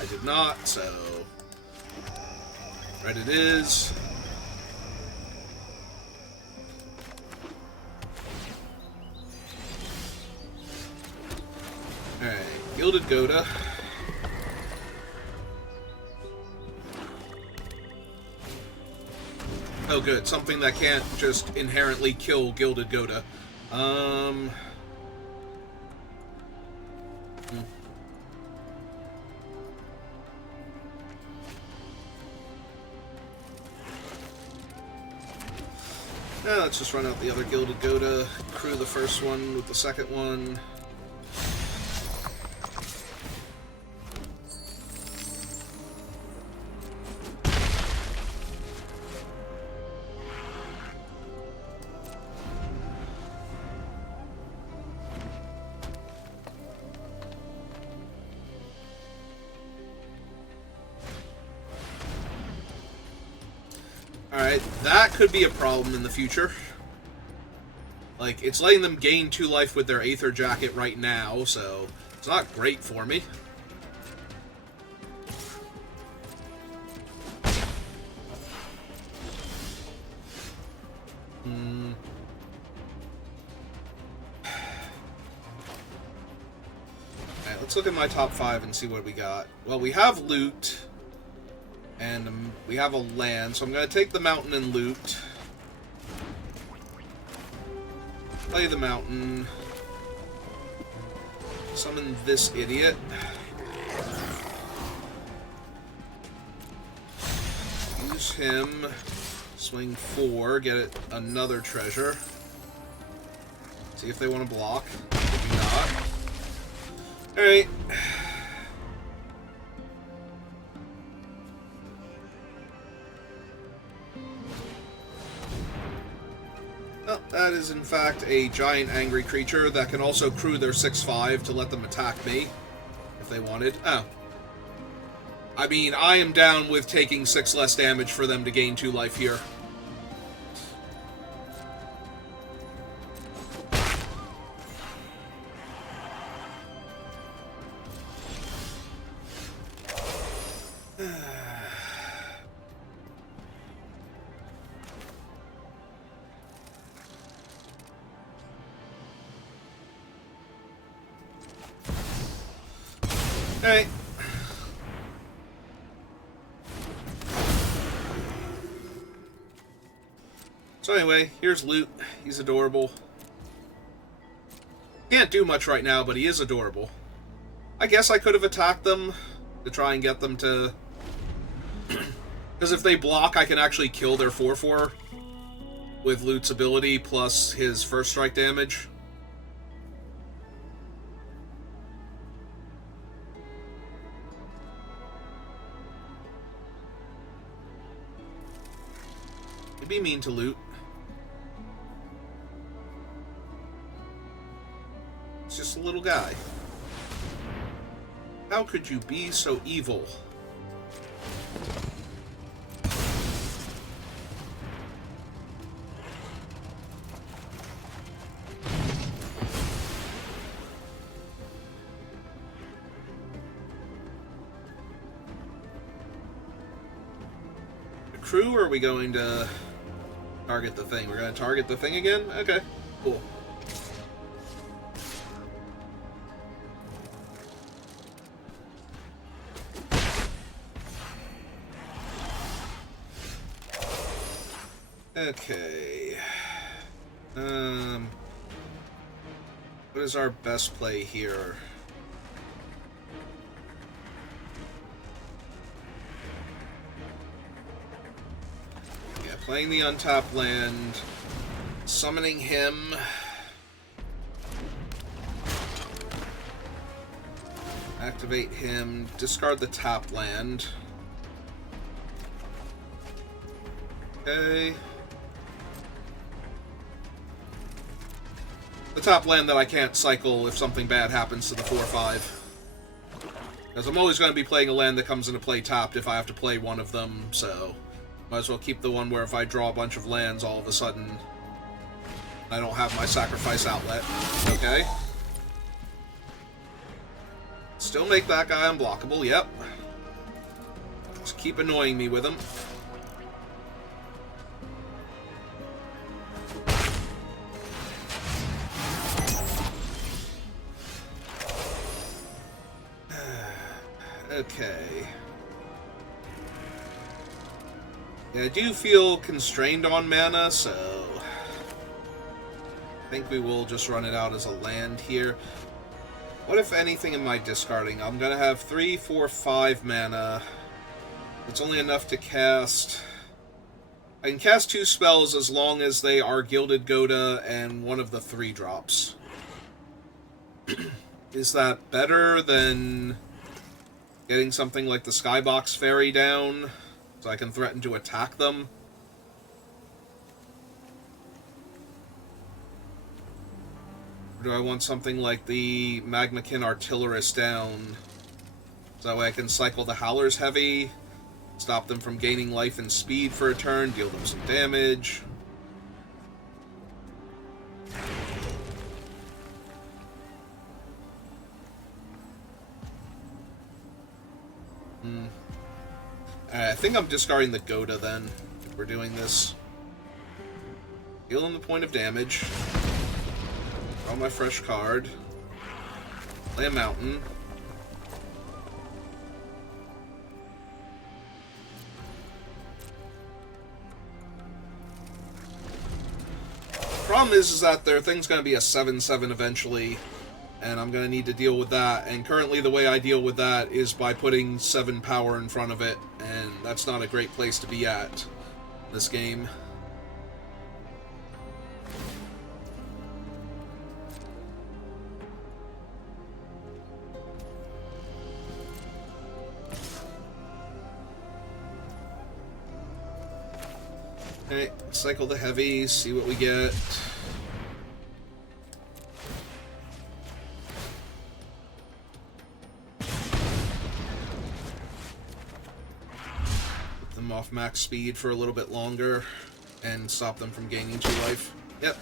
I did not, so right it is. Alright, Gilded Goda. Oh good, something that can't just inherently kill Gilded Goda. Let's just run out the other Gilded Goda, crew the first one with the second one. Alright, that could be a problem in the future. Like, it's letting them gain 2 life with their Aether Jacket right now, so it's not great for me. Alright, let's look at my top 5 and see what we got. Well, we have loot. And we have a land, so I'm going to take the mountain and loot. Play the mountain. Summon this idiot. Use him. Swing 4, get it another treasure. See if they want to block. Maybe not. Alright. Oh, that is in fact a giant angry creature that can also crew their 6/5 to let them attack me, if they wanted. Oh. I mean, I am down with taking 6 less damage for them to gain 2 life here. Alright. So anyway, here's Loot. He's adorable. Can't do much right now, but he is adorable. I guess I could have attacked them to try and get them to... Because if they block, I can actually kill their 4/4 with Loot's ability plus his first strike damage. Be mean to Loot. It's just a little guy. How could you be so evil? The crew, or are we going to... Target the thing. We're gonna target the thing again? Okay, cool. Okay. What is our best play here? Yeah, playing the untapped land, summoning him. Activate him, discard the tap land. Okay. The top land that I can't cycle if something bad happens to the 4/5. Because I'm always going to be playing a land that comes into play tapped if I have to play one of them, so might as well keep the one where if I draw a bunch of lands, all of a sudden I don't have my sacrifice outlet. Okay. Still make that guy unblockable, yep. Just keep annoying me with him. Okay. Yeah, I do feel constrained on mana, so I think we will just run it out as a land here. What, if anything, am I discarding? I'm going to have 3, 4, 5 mana. It's only enough to cast... I can cast 2 spells as long as they are Gilded Goda and one of the 3 drops. Is that better than getting something like the Skybox Fairy down so I can threaten to attack them? Or do I want something like the Magmakin Artillerist down so that way I can cycle the Howler's Heavy, stop them from gaining life and speed for a turn, deal them some damage? I think I'm discarding the Goda then, if we're doing this. Deal them the point of damage. Draw my fresh card. Play a mountain. Problem is that their thing's going to be a 7/7 eventually, and I'm going to need to deal with that. And currently the way I deal with that is by putting 7 power in front of it, and that's not a great place to be at this game. Okay, cycle the heavies, see what we get. Put them off max speed for a little bit longer and stop them from gaining 2 life. Yep.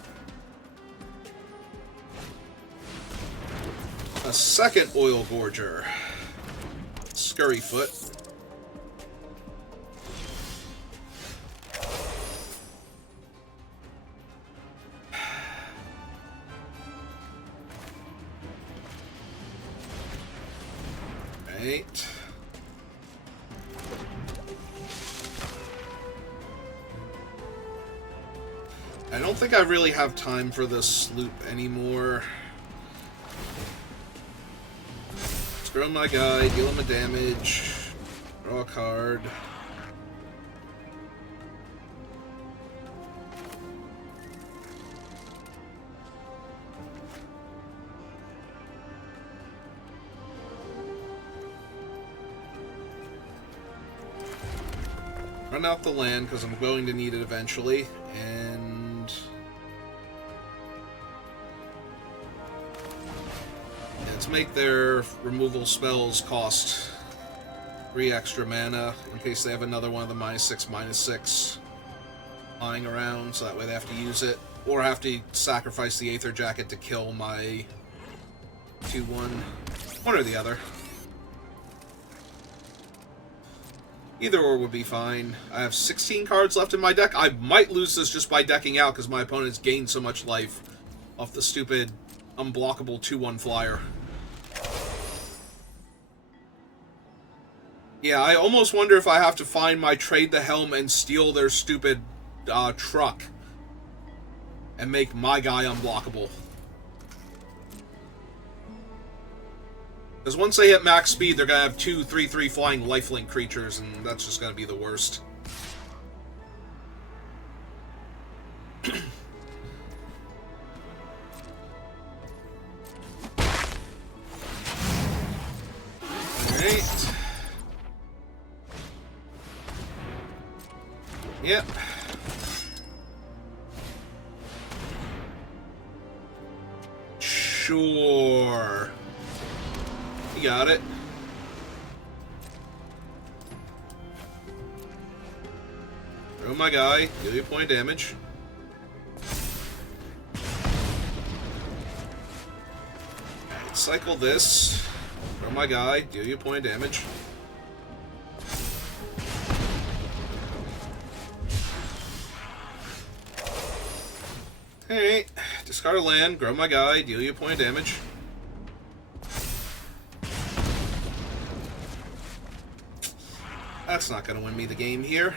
A second Oil Gorger. Scurryfoot. Right. I don't think I really have time for this loop anymore. Scroll my guy, deal him a damage, draw a card. Run out the land, because I'm going to need it eventually, and let's make their removal spells cost 3 extra mana, in case they have another one of the -6/-6 lying around, so that way they have to use it, or have to sacrifice the Aether Jacket to kill my 2/1. One or the other. Either or would be fine. I have 16 cards left in my deck. I might lose this just by decking out because my opponent's gained so much life off the stupid unblockable 2/1 flyer. Yeah, I almost wonder if I have to find my Trade the Helm and steal their stupid truck and make my guy unblockable. Because once they hit max speed, they're going to have 2 3/3 flying lifelink creatures, and that's just going to be the worst. Alright. Yep. Sure. You got it. Throw my guy, deal you a point of damage. Alright, cycle this. Throw my guy, deal you a point of damage. Alright, discard a land, grow my guy, deal you a point of damage. That's not going to win me the game here.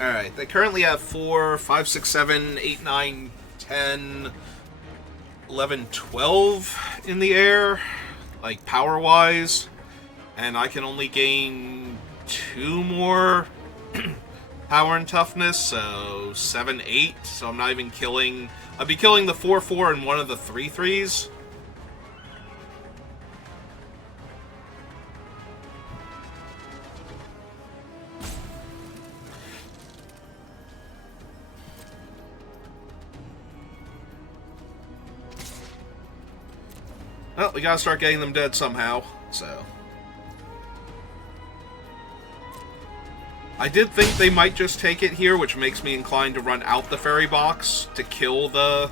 Alright, they currently have 4, 5, 6, 7, 8, 9, 10, 11, 12 in the air, like power-wise, and I can only gain 2 more power and toughness, so 7, 8, so I'm not even killing... I'd be killing the 4, 4 and one of the 3, 3s. Well, we gotta start getting them dead somehow, so... I did think they might just take it here, which makes me inclined to run out the fairy box to kill the...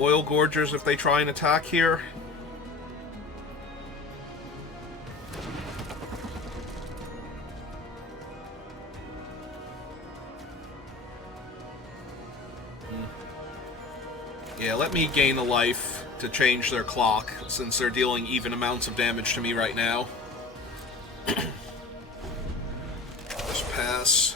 Oil Gorgers if they try and attack here. Yeah, let me gain a life to change their clock, since they're dealing even amounts of damage to me right now. Just pass.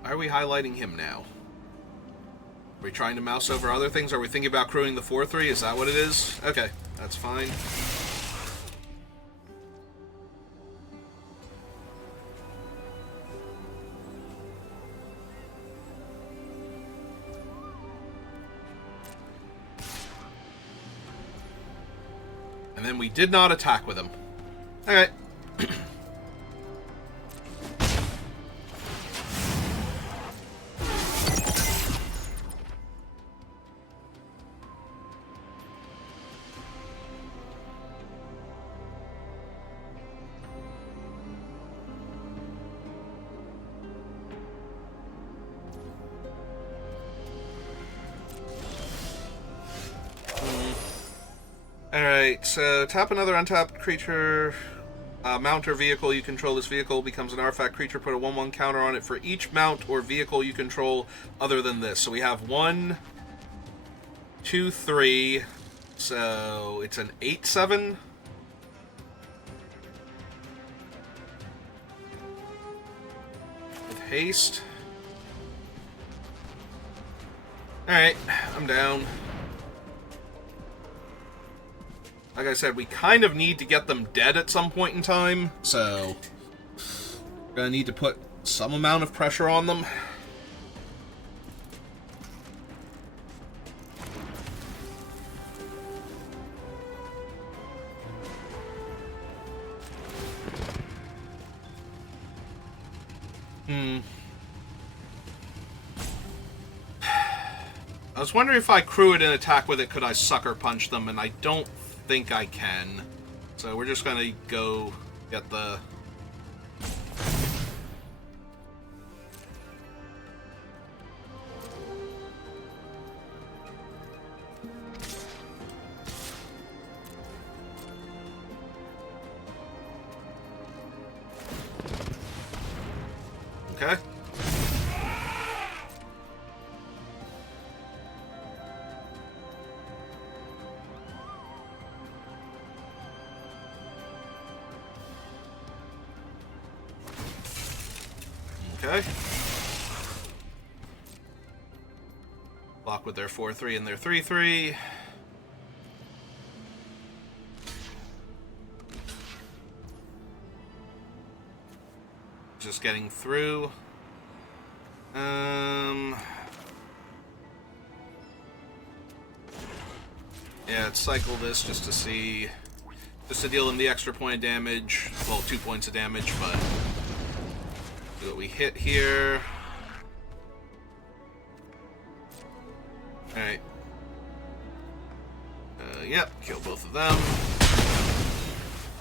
Why are we highlighting him now? Are we trying to mouse over other things? Are we thinking about crewing the 4-3? Is that what it is? Okay, that's fine. And then we did not attack with him. Okay. Alright, so tap another untapped creature, mount or vehicle you control. This vehicle becomes an artifact creature. Put a 1/1 counter on it for each mount or vehicle you control other than this. So we have 1, 2, 3. So it's an 8/7. With haste. Alright, I'm down. Like I said, we kind of need to get them dead at some point in time, so Gonna need to put some amount of pressure on them. I was wondering if I crew it and attack with it, could I sucker punch them, and I don't think I can. So we're just gonna go get the... Okay. Okay. Block with their 4-3 and their 3-3. Just getting through. Yeah, let's cycle this just to see, just to deal them the extra point of damage. Well, 2 points of damage, but see what we hit here. Alright. Yep, kill both of them.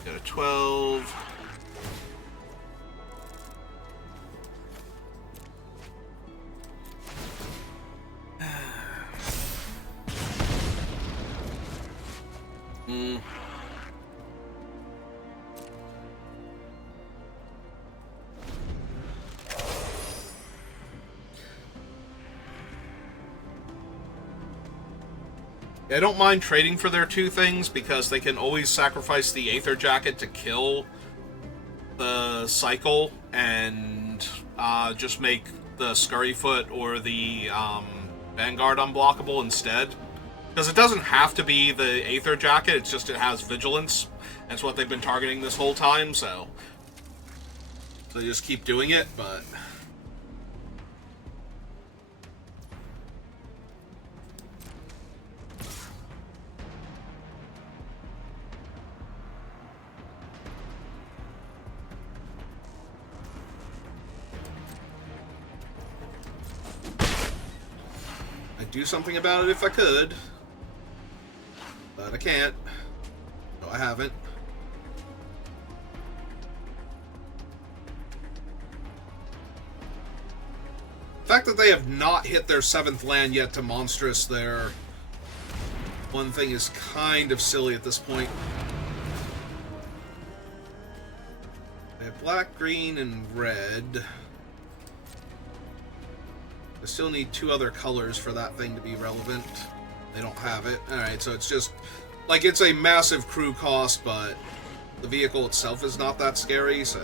Got a 12. I don't mind trading for their 2 things, because they can always sacrifice the Aether Jacket to kill the cycle and just make the Scurryfoot or the Vanguard unblockable instead. Because it doesn't have to be the Aether Jacket, it's just it has Vigilance. That's what they've been targeting this whole time, so they just keep doing it, but... I'd do something about it if I could, but I can't. No, I haven't. The fact that they have not hit their 7th land yet to Monstrous their one thing is kind of silly at this point. They have black, green, and red. I still need 2 other colors for that thing to be relevant. They don't have it. Alright, so it's just... like, it's a massive crew cost, but the vehicle itself is not that scary, so...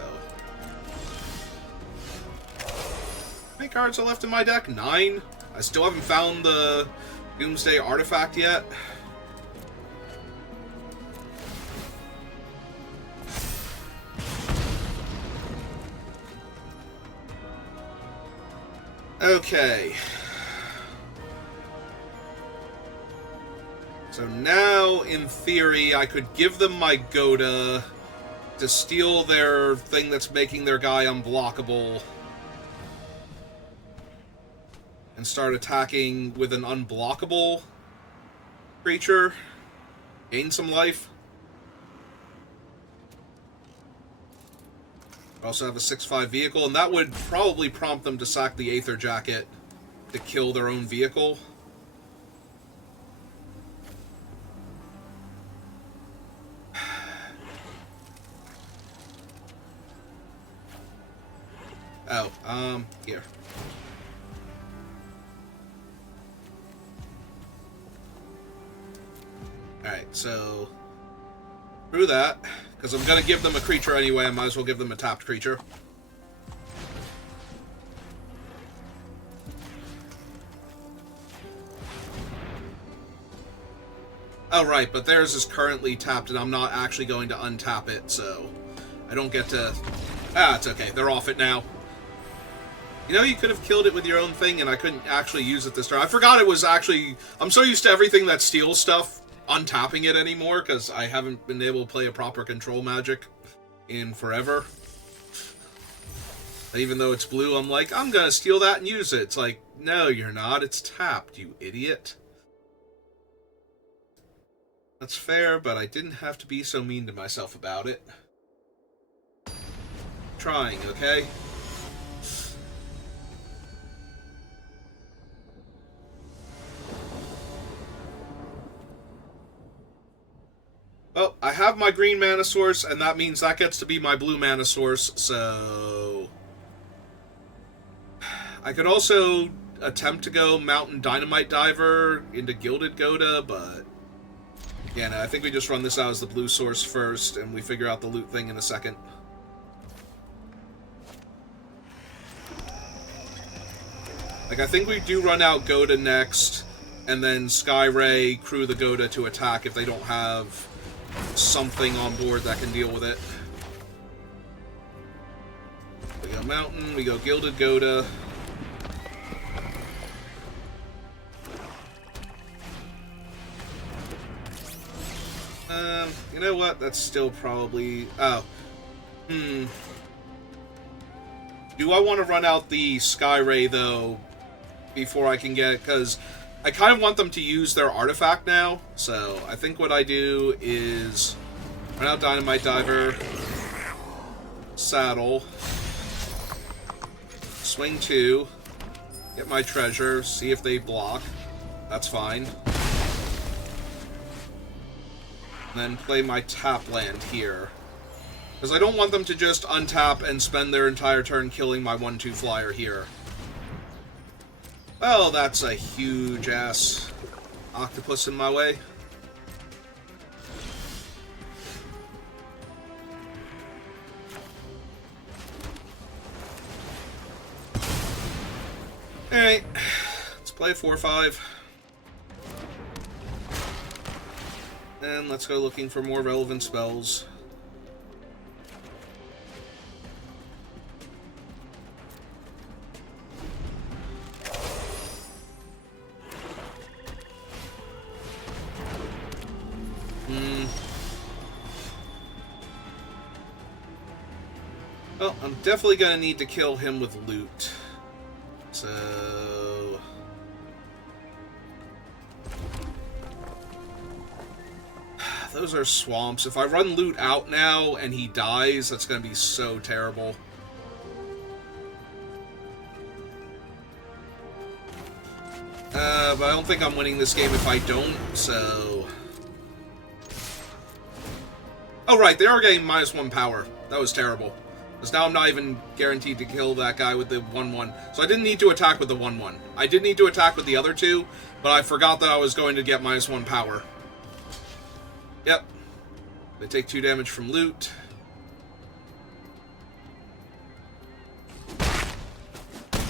How many cards are left in my deck? 9? I still haven't found the Doomsday artifact yet. Okay. So now, in theory, I could give them my Goda to steal their thing that's making their guy unblockable and start attacking with an unblockable creature. Gain some life. I also have a 6/5 vehicle, and that would probably prompt them to sack the Aether Jacket to kill their own vehicle. Oh, here. Alright, so... through that, because I'm going to give them a creature anyway, I might as well give them a tapped creature. Oh, right, but theirs is currently tapped, and I'm not actually going to untap it, so I don't get to Ah, it's okay. They're off it now. You know, you could have killed it with your own thing, and I couldn't actually use it this turn. I forgot it was actually... I'm so used to everything that steals stuff, untapping it anymore, because I haven't been able to play a proper control magic in forever. Even though it's blue, I'm like, I'm gonna steal that and use it. It's like, no, you're not. It's tapped, you idiot. That's fair, but I didn't have to be so mean to myself about it. Trying, okay? Well, I have my green mana source, and that means that gets to be my blue mana source, so... I could also attempt to go Mountain Dynamite Diver into Gilded Goda, but... Yeah, no, I think we just run this out as the blue source first, and we figure out the loot thing in a second. Like, I think we do run out Goda next, and then Skyray crew the Goda to attack if they don't have something on board that can deal with it. We go Mountain, we go Gilded Goda. You know what? That's still probably... Oh. Do I want to run out the Skyray, though, before I can get... Because I kind of want them to use their artifact now, so I think what I do is run out Dynamite Diver, saddle, swing 2, get my treasure, see if they block. That's fine. And then play my tap land here. Because I don't want them to just untap and spend their entire turn killing my 1/2 flyer here. Well, that's a huge-ass octopus in my way. Alright, let's play 4/5. And let's go looking for more relevant spells. Well, I'm definitely going to need to kill him with loot. So... Those are swamps. If I run loot out now and he dies, that's going to be so terrible. But I don't think I'm winning this game if I don't, so... Oh, right, they are getting -1 power. That was terrible. Because now I'm not even guaranteed to kill that guy with the 1/1. So I didn't need to attack with the 1/1. I did need to attack with the other two, but I forgot that I was going to get -1 power. Yep. They take 2 damage from loot.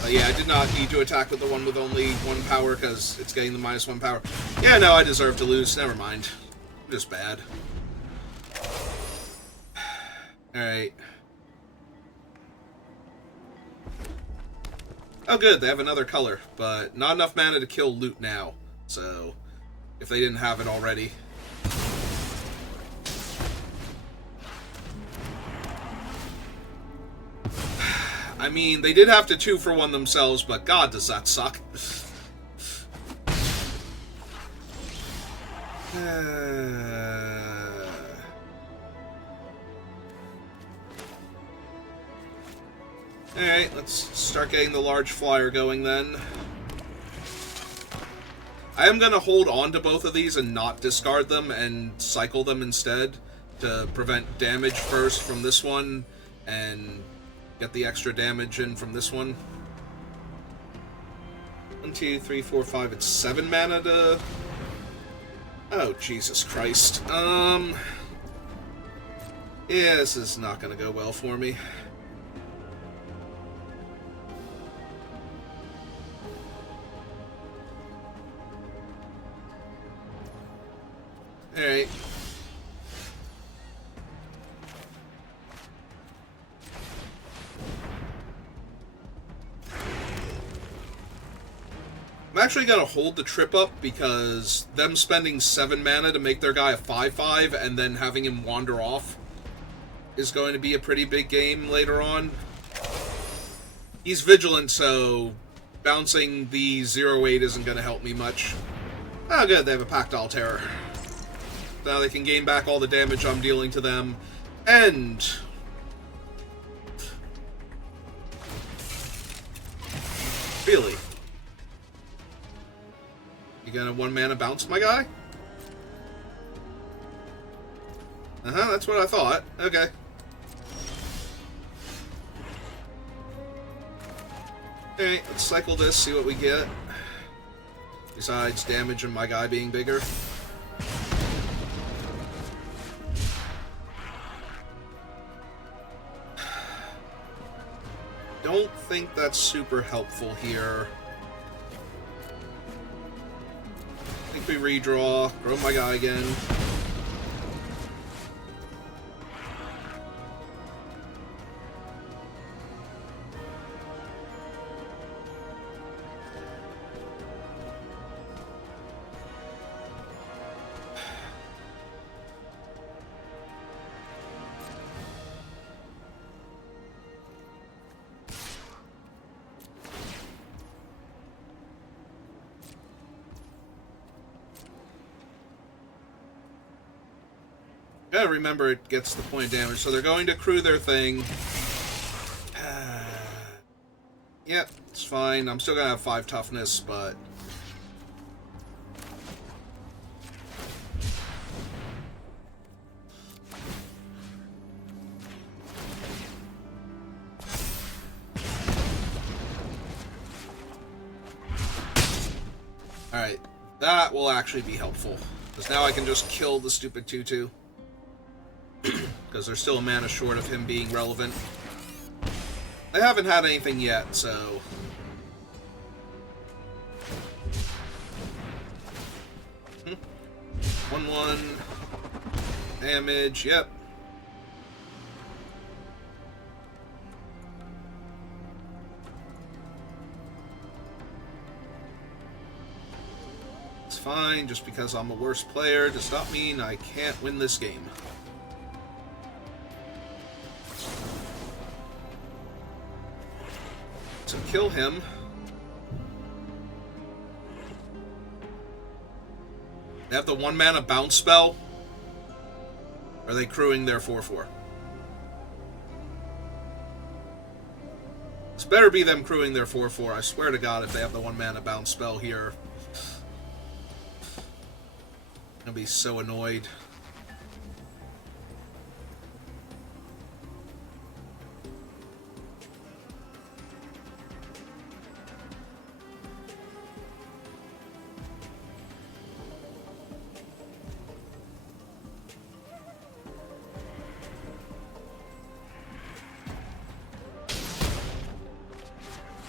Yeah, I did not need to attack with the one with only 1 power because it's getting the -1 power. Yeah, no, I deserve to lose. Never mind. I'm just bad. Alright. Oh, good. They have another color, but not enough mana to kill loot now. So, if they didn't have it already... I mean, they did have to 2-for-1 themselves, but God, does that suck. Alright, let's start getting the large flyer going then. I am going to hold on to both of these and not discard them and cycle them instead to prevent damage first from this one and get the extra damage in from this one. 1, 2, 3, 4, 5. It's 7 mana to... Oh, Jesus Christ. Yeah, this is not going to go well for me. Alright. actually going to hold the trip up because them spending 7 mana to make their guy a 5/5 and then having him wander off is going to be a pretty big game later on. He's vigilant, so bouncing the 0/8 isn't going to help me much. Oh, good, they have a Pactile Terror. Now they can gain back all the damage I'm dealing to them, and... Really? You gonna 1-mana bounce my guy? Uh-huh, that's what I thought. Okay. Okay, let's cycle this, see what we get. Besides damage and my guy being bigger. Don't think that's super helpful here. I think we redraw, throw my guy again. Gotta remember it gets the point of damage, so they're going to crew their thing. Yep, it's fine. I'm still gonna have 5 toughness, but... Alright, that will actually be helpful. Because now I can just kill the stupid 2/2. Because they're still a mana short of him being relevant. I haven't had anything yet, so... 1/1. Damage, yep. It's fine, just because I'm a worse player does not mean I can't win this game. So kill him. They have the 1-mana bounce spell. Or are they crewing their 4/4? This better be them crewing their 4/4. I swear to God, if they have the 1-mana bounce spell here, I'm gonna be so annoyed.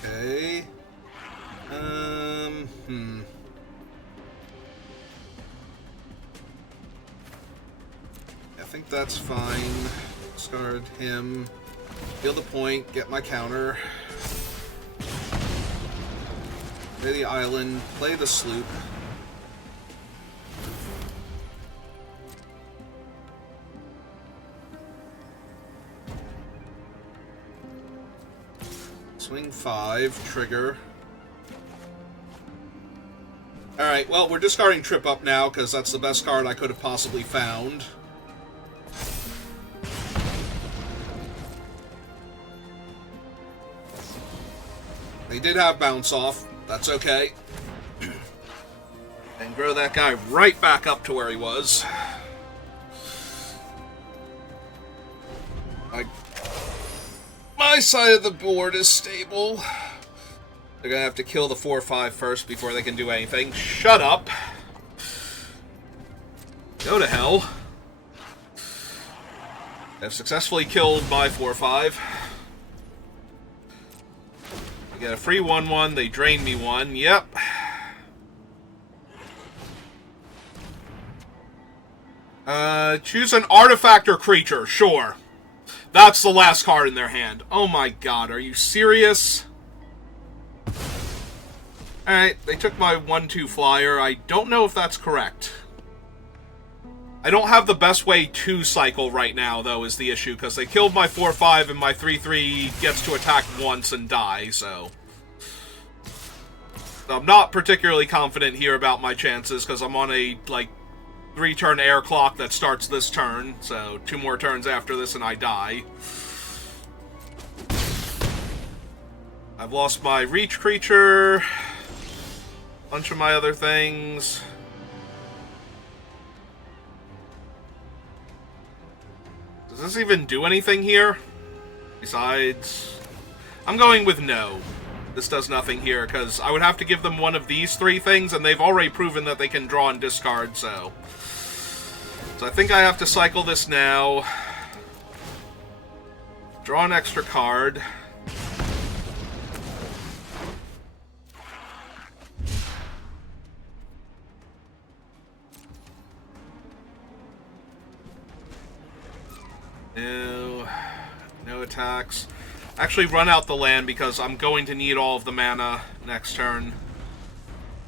Okay. I think that's fine. Discard him. Deal the point. Get my counter. Play the island. Play the sloop. Swing 5, trigger. Alright, well, we're discarding Trip Up now, because that's the best card I could have possibly found. They did have Bounce Off. That's okay. And grow that guy right back up to where he was. My side of the board is stable. They're gonna have to kill the 4/5 first before they can do anything. Shut up. Go to hell. They've successfully killed my 4/5. I get a free 1/1. They drain me 1. Yep. Choose an artifact or creature. Sure. That's the last card in their hand. Oh my god, are you serious? Alright, they took my 1-2 flyer. I don't know if that's correct. I don't have the best way to cycle right now, though, is the issue, because they killed my 4-5 and my 3-3 gets to attack once and die, so... I'm not particularly confident here about my chances, because I'm on a, 3-turn air clock that starts this turn, so 2 more turns after this and I die. I've lost my reach creature, bunch of my other things. Does this even do anything here? Besides... I'm going with no. This does nothing here, because I would have to give them one of these 3 things, and they've already proven that they can draw and discard, so... So I think I have to cycle this now. Draw an extra card. No attacks. Actually, run out the land because I'm going to need all of the mana next turn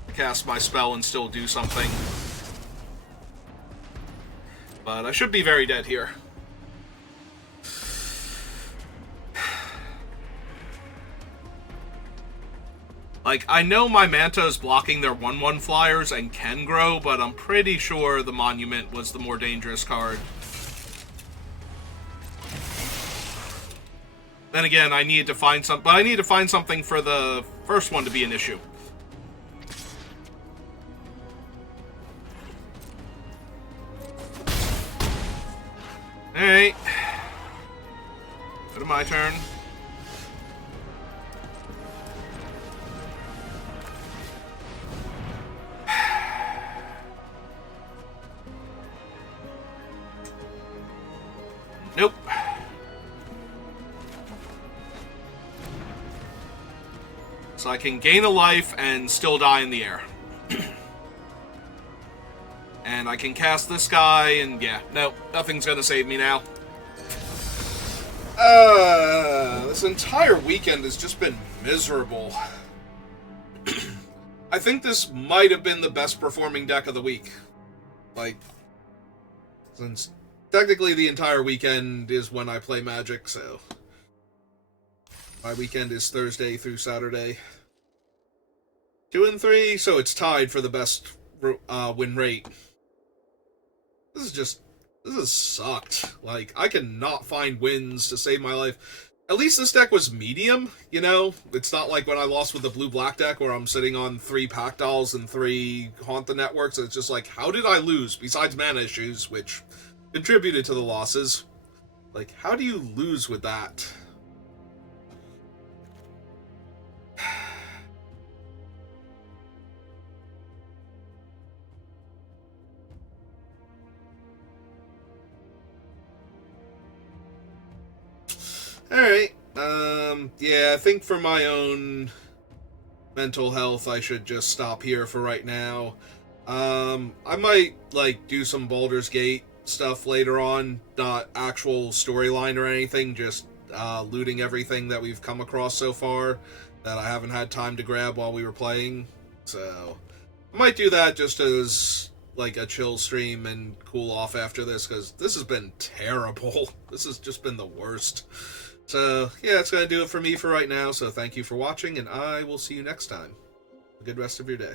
to cast my spell and still do something. But I should be very dead here. I know my Manta is blocking their 1-1 flyers and can grow, but I'm pretty sure the Monument was the more dangerous card. Then again, I need to find something for the first one to be an issue. Alright. Go to my turn. Nope. So I can gain a life and still die in the air. And I can cast this guy, and yeah, no, nothing's gonna save me now. This entire weekend has just been miserable. I think this might have been the best performing deck of the week. Since technically the entire weekend is when I play Magic, so... My weekend is Thursday through Saturday. 2 and 3, so it's tied for the best win rate. This has sucked. I cannot find wins to save my life. At least this deck was medium, you know? It's not like when I lost with the blue-black deck where I'm sitting on 3 Pack Dolls and 3 Haunt the Networks. It's just how did I lose? Besides mana issues, which contributed to the losses. How do you lose with that? Alright, yeah, I think for my own mental health, I should just stop here for right now. I might, do some Baldur's Gate stuff later on, not actual storyline or anything, just, looting everything that we've come across so far that I haven't had time to grab while we were playing, so I might do that just as, a chill stream and cool off after this, because this has been terrible. This has just been the worst. So, yeah, that's going to do it for me for right now, so thank you for watching, and I will see you next time. Have a good rest of your day.